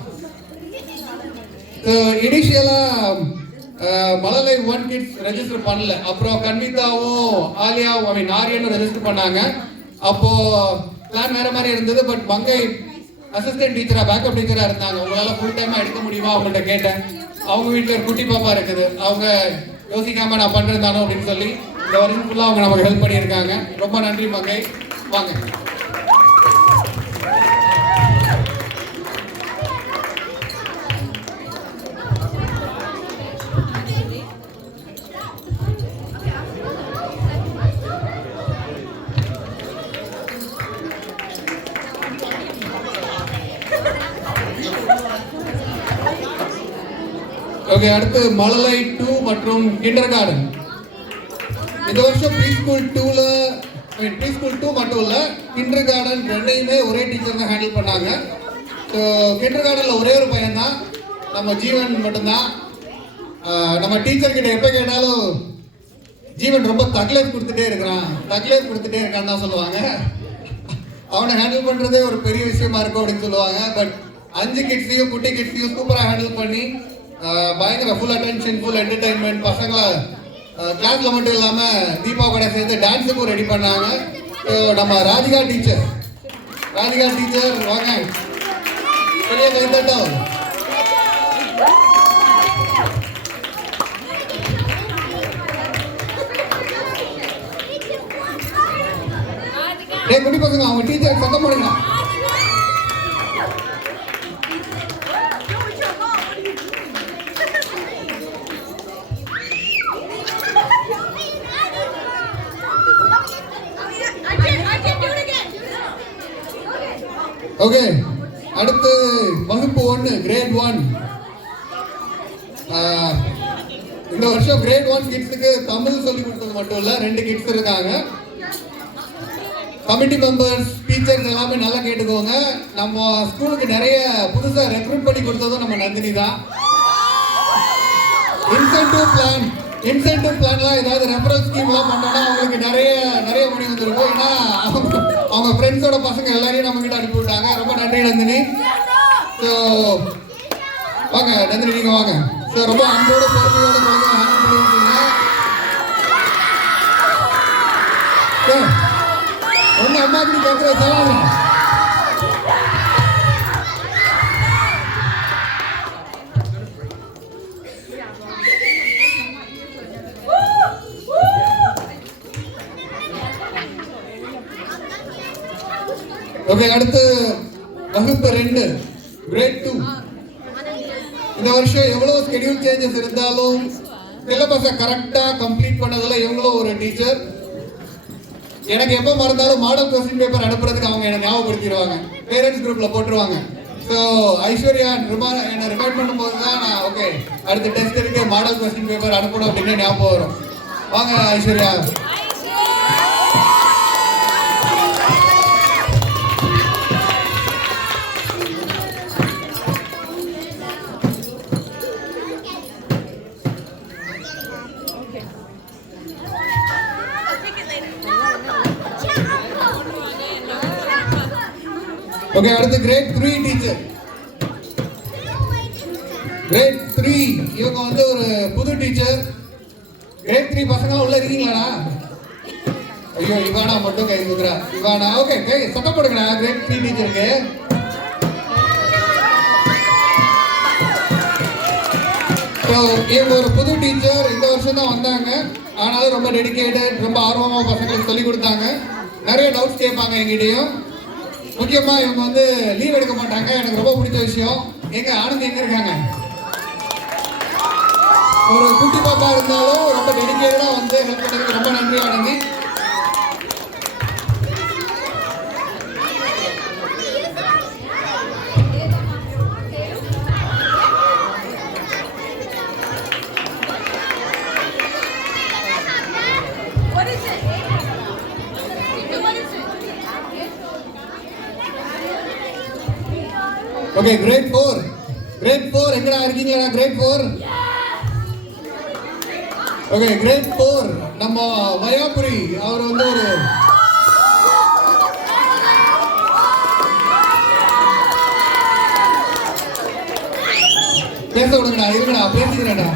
இனிஷியலாக மழலை 1 கிட்ஸ் ரெஜிஸ்டர் பண்ணல. அப்புறம் கன்விதாவும் ஆலியாவும் ஆரியனும் ரெஜிஸ்டர் பண்ணாங்க. அப்போ பிளான் வேற மாதிரி இருந்தது. பட் மங்கை அசிஸ்டன்ட் டீச்சரா பேக்கப் டீச்சரா இருந்தாங்க. உங்களால ஃபுல் டைமா எடுக்க முடியுமா அவங்கள்ட்ட கேட்டேன். அவங்க வீட்டில் ஒரு குட்டி பாப்பா இருக்குது. அவங்க யோசிக்காம நான் பண்றேன் தானோ அப்படின்னு சொல்லி இந்த வருஷம் ஃபுல்லாக அவங்க நமக்கு ஹெல்ப் பண்ணியிருக்காங்க. ரொம்ப நன்றி மங்கை. வாங்க. ஓகே, அடுத்து மழலை 2 மற்றும் கிண்டர் கார்டன். இந்த வருஷம் ப்ரீ ஸ்கூல் 2ல ப்ரீ ஸ்கூல் 2 மட்டும் இல்லை, கிண்டர் கார்டன் ரெண்டையுமே ஒரே டீச்சர் தான் ஹேண்டில் பண்ணாங்க. ஸோ கிண்டர் கார்டனில் ஒரே ஒரு பையன் தான், நம்ம ஜீவன் மட்டும்தான். நம்ம டீச்சர்கிட்ட எப்போ கேட்டாலும் ஜீவன் ரொம்ப தக்லைஃப் கொடுத்துட்டே இருக்கான்னு தான் சொல்லுவாங்க. அவனை ஹேண்டில் பண்ணுறதே ஒரு பெரிய விஷயமா இருக்கும் அப்படின்னு சொல்லுவாங்க. பட் 5 கிட்ஸையும் குட்டி கிட்ஸையும் சூப்பராக ஹேண்டில் பண்ணி பயங்கர ஃபுல் அட்டென்ஷன், ஃபுல் என்டர்டைன்மெண்ட். பசங்களை கிளாஸில் மட்டும் இல்லாமல் தீபா கூட சேர்ந்து டான்ஸுக்கும் ரெடி பண்ணாங்க. ஸோ நம்ம ராதிகா டீச்சர் வாங்க, பெரிய கைத்தட்டம். குட்டி பசங்க அவங்க டீச்சர் சத்தம் போடுங்க. ஓகே, அடுத்து வகுப்பு 1 கிரேட் 1. இந்த வருஷம் கிரேட் 1 கிட்ஸுக்கு தமிழ் சொல்லி கொடுத்தது மட்டும் இல்லை, 2 கிட்ஸ் இருக்காங்க. கமிட்டி மெம்பர்ஸ், டீச்சர்ஸ் எல்லாமே நல்லா கேட்டுக்கோங்க. நம்ம ஸ்கூலுக்கு நிறைய புதுசாக ரெக்ரூட் பண்ணி கொடுத்ததும் நம்ம நந்தினி தான். இன்சென்டிவ் பிளான்லாம் ஏதாவது ரெஃபரல் ஸ்கீம்லாம் பண்ணோன்னா அவங்களுக்கு நிறைய மணி வந்துருக்கும். ஏன்னா அவங்க ஃப்ரெண்ட்ஸோட பசங்க எல்லாரையும் நம்ம கிட்ட அனுப்பி விட்டாங்க. ரொம்ப நன்றி நந்தினி. ஸோ வாங்க நந்தினி, நீங்கள் வாங்க. ஸோ ரொம்ப அன்போட பொறுமையோட ஹேண்டில் பண்ணியிருக்கீங்க. உங்க அம்மா கிட்ட கேட்குற சொல்லுங்க. ஓகே, அடுத்து வகுப்பு 2 கிரேட் 2. இந்த வருஷம் எவ்வளவு ஸ்கெடியூல் சேஞ்சஸ் இருந்தாலும் சிலபஸை கரெக்டாக கம்ப்ளீட் பண்ணதில் இவங்களும் ஒரு டீச்சர். எனக்கு எப்போ மறந்தாலும் மாடல் கொஸ்டின் பேப்பர் அனுப்புறதுக்கு அவங்க என்னை ஞாபகப்படுத்திடுவாங்க, பேரண்ட்ஸ் குரூப்பில் போட்டுருவாங்க. ஸோ ஐஸ்வர்யா என்னை ரிமைண்ட் பண்ணும்போது தான் நான் ஓகே அடுத்த டெஸ்ட் இருக்கு, மாடல் கொஸ்டின் பேப்பர் அனுப்பணும் அப்படின்னு ஞாபகம் வரும். வாங்க ஐஸ்வர்யா. ஓகே, அடுத்து கிரேட் 3 டீச்சர். கிரேட் 3 இவங்க வந்து ஒரு புது டீச்சர். கிரேட் 3 பசங்களாம் உள்ள இருக்கீங்களாடா? ஐயோ, இவானா மட்டும் கை கொடுக்குறா. இவானா, ஓகே, கை சத்தம் போடுங்கடா கிரேட் 3 டீச்சருக்கு. ஸோ இவங்க ஒரு புது டீச்சர், இந்த வருஷம் தான் வந்தாங்க. ஆனாலும் ரொம்ப டெடிக்கேட்டட், ரொம்ப ஆர்வமாக பசங்களுக்கு சொல்லிக் கொடுத்தாங்க. நிறைய டவுட்ஸ் கேட்பாங்க எங்கிட்டையும். முக்கியமாக இவங்க வந்து லீவ் எடுக்க மாட்டாங்க. எனக்கு ரொம்ப பிடிச்ச விஷயம், எங்க ஆனந்த் எங்க இருக்காங்க? ஒரு குட்டி பாப்பா இருந்தாலும் ரொம்ப டெடிக்கேட்டடாக வந்து ஹெல்ப் பண்ணதுக்கு ரொம்ப நன்றி ஆனந்தி. ஓகே, கிரேட் 4 எங்கடா இருக்கீங்களா? கிரேட் 4. ஓகே, கிரேட் 4 நம்ம வயாபுரி அவர் வந்து ஒரு பேச விடுங்கடா, இருங்கடா பேசிக்கிறேன்டா.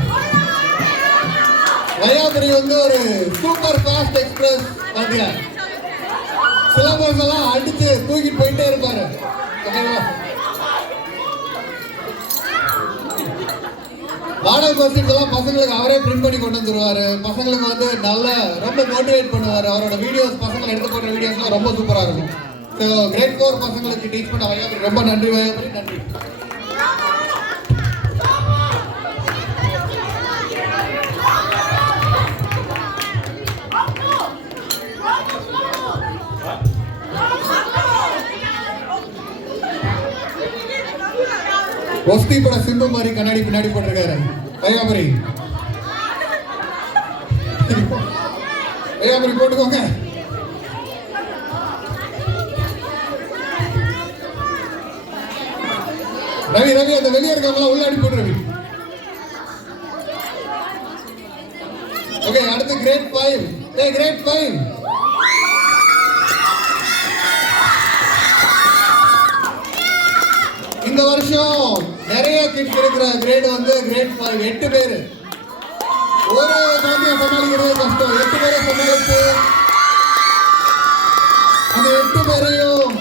வயாபுரி வந்து ஒரு சூப்பர் ஃபாஸ்ட் எக்ஸ்பிரஸ் பாத்தியா, சிலபஸ் எல்லாம் அடிச்சு தூக்கிட்டு போயிட்டே இருப்பாரு. ஓகேவா? மாடல் கொஸ்டின்ஸ் எல்லாம் பசங்களுக்கு அவரே பிரிண்ட் பண்ணி கொண்டு வந்துருவாரு. பசங்களுக்கு வந்து நல்ல ரொம்ப மோட்டிவேட் பண்ணுவார். அவரோட வீடியோஸ், பசங்களை எடுத்து போடுற வீடியோஸ்லாம் ரொம்ப சூப்பராக இருக்கும். ஸோ கிரேட் 4 பசங்களுக்கு டீச் பண்ண வயாபுரி ரொம்ப நன்றி. வயாபுரி நன்றி. ஒஸ்தி பட சிம்பு மாதிரி கண்ணாடி பின்னாடி போட்டிருக்காரு வயாபுரி. வயாபுரி போட்டுக்கோங்க. ரவி ரவி அந்த வெளியே இருக்காங்களா உள்ள அடி போட்டு ரவி. ஓகே, அடுத்து கிரேட் 5. கிரேட் 5. இந்த வருஷம் நிறைய கிட்ஸ் இருக்கிற கிரேட் வந்து கிரேட் 5. 8 பேர். ஒரு குழந்தைய சமாளிக்கிறது கஷ்டம். 8 பேரை சமாளித்து அந்த 8 பேரையும்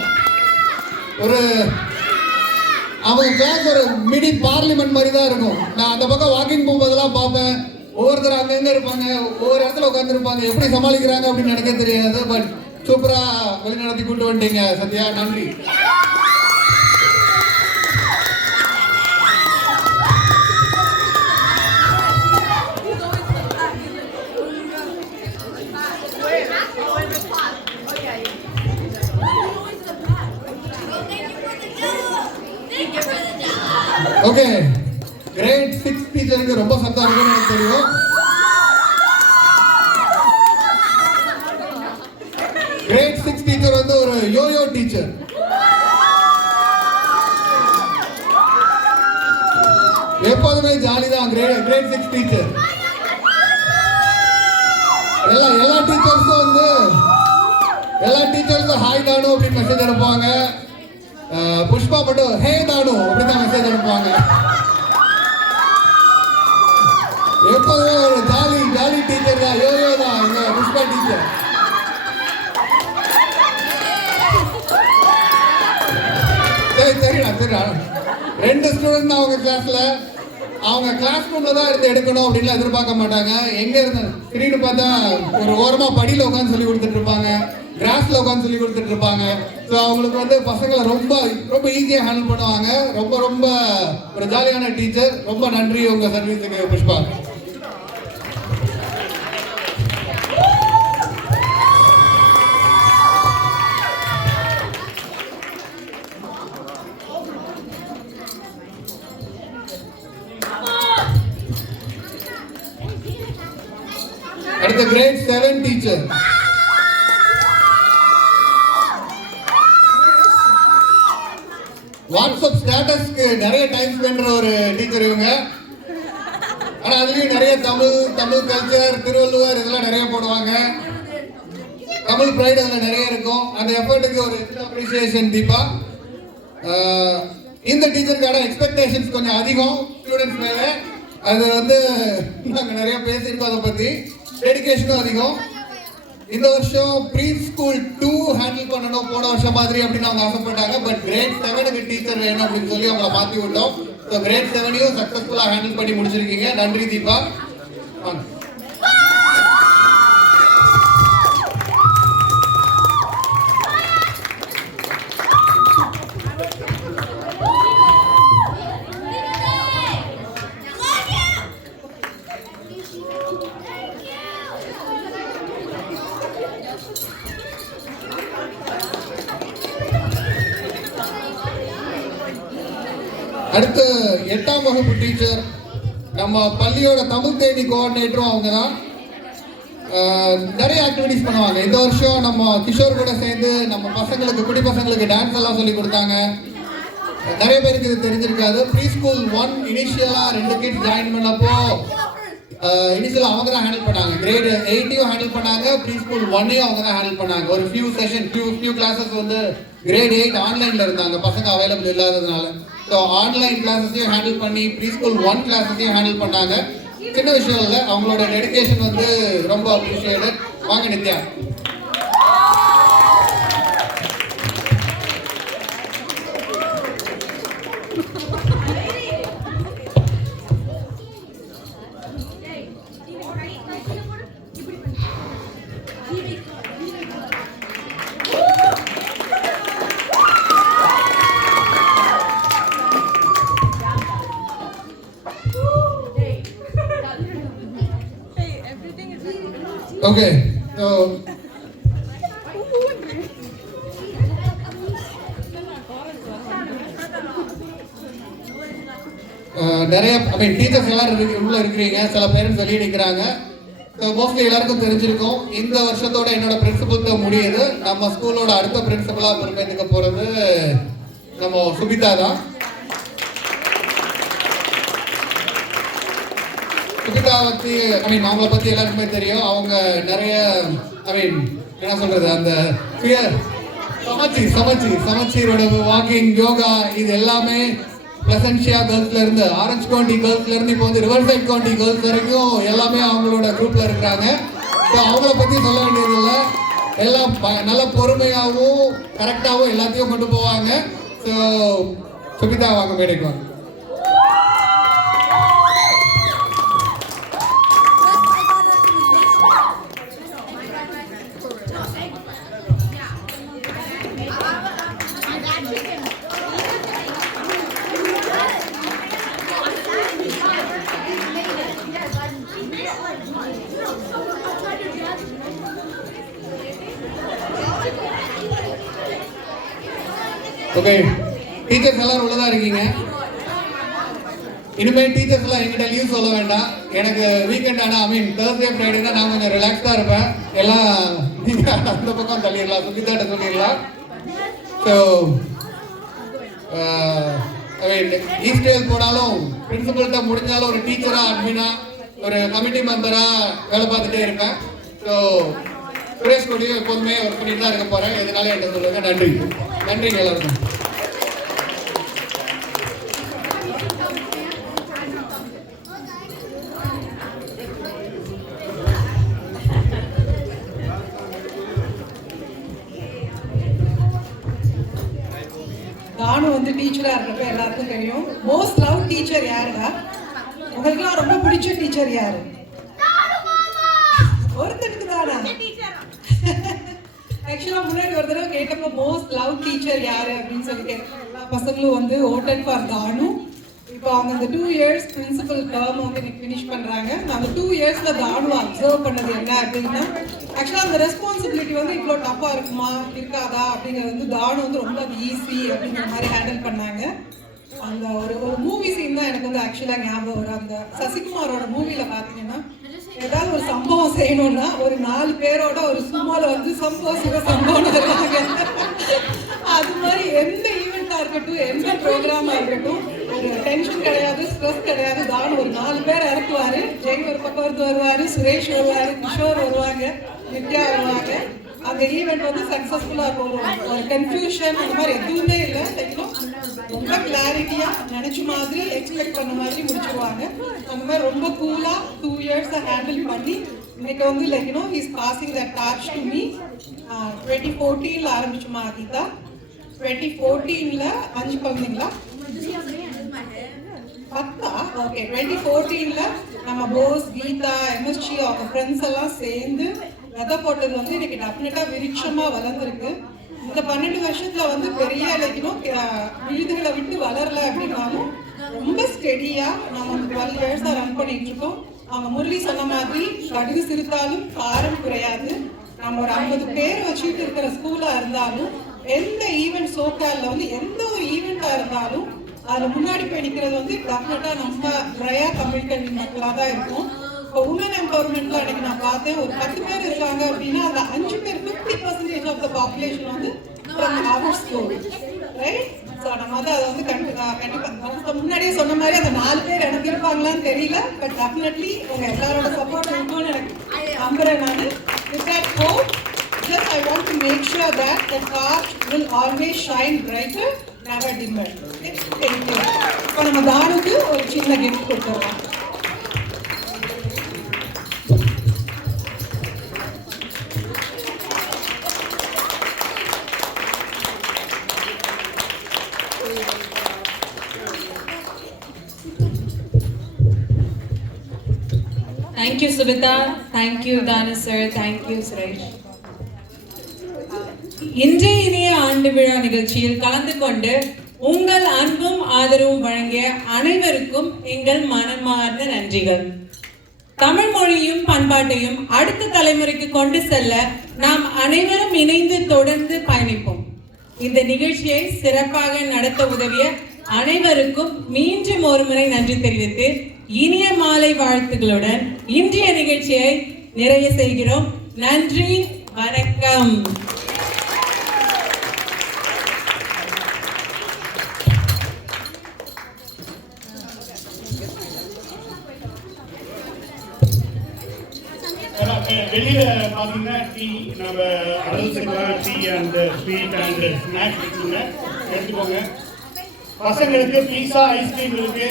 ஒரு அவங்க கிளாஸ் ஒரு மினி பார்லிமெண்ட் மாதிரி தான் இருக்கும். நான் அந்த பக்கம் வாக்கிங் போகும்போதெல்லாம் பார்ப்பேன். ஒவ்வொருத்தர் அங்கங்க இருப்பாங்க, ஒவ்வொரு இடத்துல உட்காந்துருப்பாங்க. எப்படி சமாளிக்கிறாங்க அப்படின்னு எனக்கு தெரியாது. பட் சூப்பரா வழிநடத்தி கூட்டு வந்துட்டீங்க சத்யா, நன்றி. ஓகே, கிரேட் 6 டீச்சருக்கு ரொம்ப சத்தம் இருக்குன்னு எனக்கு தெரியும். கிரேட் 6 டீச்சர் வந்து ஒரு யோயோ டீச்சர். எப்போதுமே ஜாலி தான் கிரேட் 6 டீச்சர். எல்லா டீச்சர்ஸும் வந்து எல்லா டீச்சர்ஸும் ஹாய் தானு அப்படின்னு மெசேஜ் அனுப்புவாங்க. புஷ்பா மட்டும் ஹே தானு அப்படின்னு மெசேஜ் அனுப்புவாங்க. எப்போதுமே ஒரு ஜாலி டீச்சர் தான், யோயோ தான் எங்க புஷ்பா டீச்சர். சரிடா 2 ஸ்டூடெண்ட் தான் அவங்க கிளாஸ்ல. அவங்க கிளாஸ் ரூம்ல தான் இருந்து எடுக்கணும் அப்படின்னு எதிர்பார்க்க மாட்டாங்க. எங்க இருந்து திடீர்னு பார்த்தா ஒரு ஓரமா படியில உட்காந்து சொல்லி கொடுத்துட்டு இருப்பாங்க, கிராஸ்ல உட்காந்து சொல்லி கொடுத்துட்டு இருப்பாங்க. ஸோ அவங்களுக்கு வந்து பசங்களை ரொம்ப ரொம்ப ஈஸியாக ஹேண்டில் பண்ணுவாங்க. ரொம்ப ரொம்ப ஒரு ஜாலியான டீச்சர். ரொம்ப நன்றி உங்க சர்வீஸுக்கு புஷ்பா. அடுத்த கிரேட் 7 டீச்சர். வாட்ஸ்அப் ஸ்டேட்டஸ்க்கு நிறைய டைம் ஸ்பெண்ட் ஒரு டீச்சர் இவங்க. ஆனா அதுலயும் நிறைய தமிழ் கல்ச்சர், திருவள்ளுவர் இதெல்லாம் நிறைய போடுவாங்க. தமிழ் பிரைட் அதில் நிறைய இருக்கும். அந்த எஃபர்ட்டுக்கு ஒரு அப்ரிசியேஷன் தீபா. இந்த டீச்சருக்கான எக்ஸ்பெக்டேஷன்ஸ் கொஞ்சம் அதிகம் ஸ்டூடெண்ட்ஸ் மேலே. அது வந்து நாங்கள் நிறைய பேசியிருக்கோம் அதை பற்றி. டெடிகேஷனும் அதிகம். இந்த வருஷம் ப்ரீ ஸ்கூல் 2 ஹேண்டில் பண்ணணும் போன வருஷம் மாதிரி அப்படின்னு அவங்க ஆசைப்பட்டாங்க. பட் கிரேட் 7க்கு டீச்சர் வேணும் அப்படின்னு சொல்லி அவங்கள மாற்றி விட்டோம். ஸோ கிரேட் 7ஐயும் சக்ஸஸ்ஃபுல்லாக ஹேண்டில் பண்ணி முடிச்சிருக்கீங்க. நன்றி தீபா. அடுத்து 8ஆம் வகுப்பு டீச்சர், நம்ம பள்ளியோட தமிழ் தேனி கோஆர்டினேட்டரும் அவங்க தான். நிறைய ஆக்டிவிட்டிஸ் பண்ணுவாங்க. இந்த வருஷம் நம்ம கிஷோர் கூட சேர்ந்து நம்ம பசங்களுக்கு, குடி பசங்களுக்கு டான்ஸ் எல்லாம் சொல்லி கொடுத்தாங்க. நிறைய பேருக்கு இது தெரிஞ்சிருக்காது. ப்ரீ ஸ்கூல் 1 இனிஷியலாக 2 கிட்ஸ் ஜாயின் பண்ணப்போ இனிஷியலாக அவங்க தான் ஹேண்டில் பண்ணாங்க. கிரேட் 8ஐயும் ஹேண்டில் பண்ணாங்க, ப்ரீ ஸ்கூல் 1ஐயும் அவங்க தான் ஹேண்டில் பண்ணாங்க. ஒரு ஃபியூ செஷன் ஃபியூ கிளாஸஸ் வந்து கிரேட் 8 ஆன்லைனில் இருந்தாங்க, பசங்க அவைலபிள் இல்லாததுனால. ஸோ ஆன்லைன் கிளாஸஸையும் ஹேண்டில் பண்ணி ப்ரீ ஸ்கூல் 1 கிளாஸஸையும் ஹேண்டில் பண்ணாங்க. சின்ன விஷயம் இல்லை, அவங்களோட டெடிகேஷன் வந்து ரொம்ப அப்ரிஷியேட்டட். வாங்க நித்யா. Okay, so நிறைய டீச்சர்ஸ் எல்லாரும் உள்ள இருக்கிறீங்க, சில பேரண்ட்ஸ் வெளியே நிற்கிறாங்க. ஸோ மோஸ்ட்லி எல்லாருக்கும் தெரிஞ்சிருக்கும், இந்த வருஷத்தோட என்னோட பிரின்சிபல் முடியுது. நம்ம ஸ்கூலோட அடுத்த பிரின்சிபலாக பொறுப்பேற்றுக்க போகிறது நம்ம சுபிதா தான். சுபிதா பற்றி அவங்கள பற்றி எல்லாருக்குமே தெரியும். அவங்க நிறைய என்ன சொல்கிறது, அந்த சமச்சீரோட வாக்கிங், யோகா, இது எல்லாமே பிளசன்ஷியா கேர்ள்ஸ்லேருந்து, ஆரஞ்ச் கவுண்டி கேர்ள்ஸ்லேருந்து இப்போ வந்து ரிவர்சைட் கவுண்டி கேர்ள்ஸ் வரைக்கும் எல்லாமே அவங்களோட குரூப்பில் இருக்கிறாங்க. ஸோ அவங்கள பற்றி சொல்ல வேண்டியதில்லை. எல்லாம் நல்ல பொறுமையாகவும் கரெக்டாகவும் எல்லாத்தையும் கொண்டு போவாங்க. ஸோ சுபிதா வாங்க மேடைக்கு வாங்க. ஓகே, டீச்சர்ஸ் எல்லாரும் உள்ளதா இருக்கீங்க. இனிமேல் டீச்சர்ஸ் எல்லாம் எங்கிட்ட லீவ் சொல்ல வேண்டாம். எனக்கு வீக்கெண்ட் ஆனால் தேர்ஸ்டே ஃப்ரைடேனா நான் கொஞ்சம் ரிலாக்ஸ்டாக இருப்பேன். எல்லாம் நீங்கள் அந்த பக்கம் தள்ளிடலாம், சுபிதாட்ட சொல்லிடலாம். ஸோ ஈஸ்டேல் போனாலும் பிரின்சிபல்கிட்ட முடிஞ்சாலும் ஒரு டீச்சராக, அட்மினாக, ஒரு கமிட்டி மெம்பராக வேலை பார்த்துட்டே இருப்பேன். ஸோ சுரேஷ் கொடியும் எப்போதுமே ஒர்க் பண்ணிட்டு தான் இருக்க போகிறேன். எதனால என்கிட்ட சொல்லுங்க. நன்றிங்க எல்லாருக்கும். தானு வந்து டீச்சரா இருக்கப்ப எல்லாருக்கும் தெரியும். மோஸ்ட் லவ் டீச்சர் யாருடா? உங்களுக்குலாம் ரொம்ப பிடிச்ச டீச்சர் யாரு? ஒருத்தருக்கு தானா? ஆக்சுவலா முன்னாடி ஒரு தடவை கேட்டப்போ மோஸ்ட் லவ் டீச்சர் யாரு அப்படின்னு சொல்லி கேட்டேன். எல்லா பசங்களும் வந்து ஓட்டட் ஃபார் தானு. இப்போ அவங்க அந்த 2 years பிரின்சிபல் டேர்ம் வந்து எனக்கு ஃபினிஷ் பண்றாங்க. அந்த 2 yearsல தானு அப்சர்வ் பண்ணது என்ன அப்படின்னா, ஆக்சுவலா அந்த ரெஸ்பான்சிபிலிட்டி வந்து இவ்வளோ டஃபா இருக்குமா இருக்காதா அப்படிங்கிறது வந்து தானு வந்து ரொம்ப ஈஸி அப்படிங்கிற மாதிரி ஹேண்டில் பண்ணாங்க. அந்த ஒரு மூவி சீன் தான் எனக்கு வந்து ஆக்சுவலா ஞாபகம் வரும். அந்த சசிகுமாரோட மூவில பாத்தீங்கன்னா, ஏதாவது ஒரு சம்பவம் செய்யணும்னா ஒரு 4 பேரோட ஒரு சும்மால வந்து சம்பவம் வருவாங்க. அது மாதிரி எந்த ஈவெண்டா இருக்கட்டும், எந்த ப்ரோக்ராமா இருக்கட்டும், ஒரு டென்ஷன் கிடையாது, ஸ்ட்ரெஸ் கிடையாது. தான் ஒரு 4 பேர் இறக்குவாரு. ஜெய் ஒரு பக்கம் வருவாரு, சுரேஷ் வருவாரு, கிஷோர் வருவாங்க, நித்யா வருவாங்க. அந்த ஈவெண்ட் வந்து சக்சஸ்ஃபுல்லா போகும். ஒரு கன்ஃபியூஷன் அந்த மாதிரி எதுவுமே இல்லை. ரொம்ப கிளாரிட்டியா நினைச்ச மாதிரி எக்ஸ்பெக்ட் பண்ண மாதிரி முடிச்சிருவாங்க. அந்த மாதிரி ரொம்ப கூலா 2 years ஹேண்டில் பண்ணி இன்னைக்கு வந்து he's passing that torch to me. 2014ல ஆரம்பிச்சுமா கீதா? 2014ல 5 குழந்தைங்களா? 10? ஓகே, 2014ல நம்ம போஸ், கீதா, எம்எஸ்ஜி அவங்க ஃப்ரெண்ட்ஸ் எல்லாம் சேர்ந்து விதை போட்டது வந்து இன்னைக்கு டெஃபினட்டா விருட்சமா வளர்ந்துருக்கு. இந்த 12 வருஷத்துல வந்து பெரிய விழுதுகளை விட்டு வளரல அப்படின்னாலும் ரொம்ப ஸ்டெடியா நம்ம வந்து 12 years ரன் பண்ணிட்டு இருக்கோம். அவங்க முரளி சொன்ன மாதிரி கடுகு சிரித்தாலும் காரம் குறையாது. நம்ம ஒரு 50 பேர் வச்சுட்டு இருக்கிற ஸ்கூலா இருந்தாலும், எந்த ஈவெண்ட் சோக்கால வந்து எந்த ஒரு ஈவெண்டா இருந்தாலும் அதுல முன்னாடி போய் நிற்கிறது வந்து டெஃபினட்டா நம்ம பிரயா தமிழ் கல்வி மக்களாக தான் இருக்கும். இப்போ உமன் எம்பவர்மெண்ட்ல அன்னைக்கு நான் பார்த்தேன், ஒரு 10 பேர் இருக்காங்க அப்படின்னா அந்த 5 பேர் 50% ஆஃப் த பாப்புலேஷன் வந்து our school, right? ஸோ நம்ம வந்து அதை வந்து கண்டிப்பாக முன்னாடியே சொன்ன மாதிரி அந்த 4 பேர் எனக்கு இருப்பாங்களான்னு தெரியல. பட் டெஃபினெட்லி உங்க எல்லாரோட சப்போர்ட் இருக்கும்னு எனக்கு நம்புறேன். நான் with that hope, just I want to make sure that the torch will always shine brighter, never dimmer. Okay, thank you. இப்போ நம்ம தானுக்கு ஒரு சின்ன கிஃப்ட் கொடுத்துருவோம். Thank you, Subhita. Thank you, Danu sir. Thank you, Suresh. இன்றைய இனிய ஆண்டு விழா நிகழ்ச்சியில் கலந்து கொண்டு உங்கள் அன்பும் ஆதரவும் வழங்கிய அனைவருக்கும் எங்கள் மனமார்ந்த நன்றிகள். தமிழ் மொழியும் பண்பாட்டையும் அடுத்த தலைமுறைக்கு கொண்டு செல்ல நாம் அனைவரும் இணைந்து தொடர்ந்து பயணிப்போம். இந்த நிகழ்ச்சியை சிறப்பாக நடத்த உதவிய அனைவருக்கும் மீண்டும் ஒரு முறை நன்றி தெரிவித்து இனிய மாலை வாழ்த்துக்களுடன் இன்றைய நிகழ்ச்சியை நிறைவு செய்கிறோம். நன்றி, வணக்கம். பார்த்தீங்கன்னா டீ நம்ம அடல்ட்ஸுக்கெல்லாம் tea and sweet and snacks இருக்குங்க, எடுத்துக்கோங்க. பசங்களுக்கு பீஸா ஐஸ்கிரீம் இருக்கு,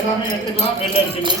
எல்லாமே எடுத்துக்கலாம், வெளில இருக்குங்க.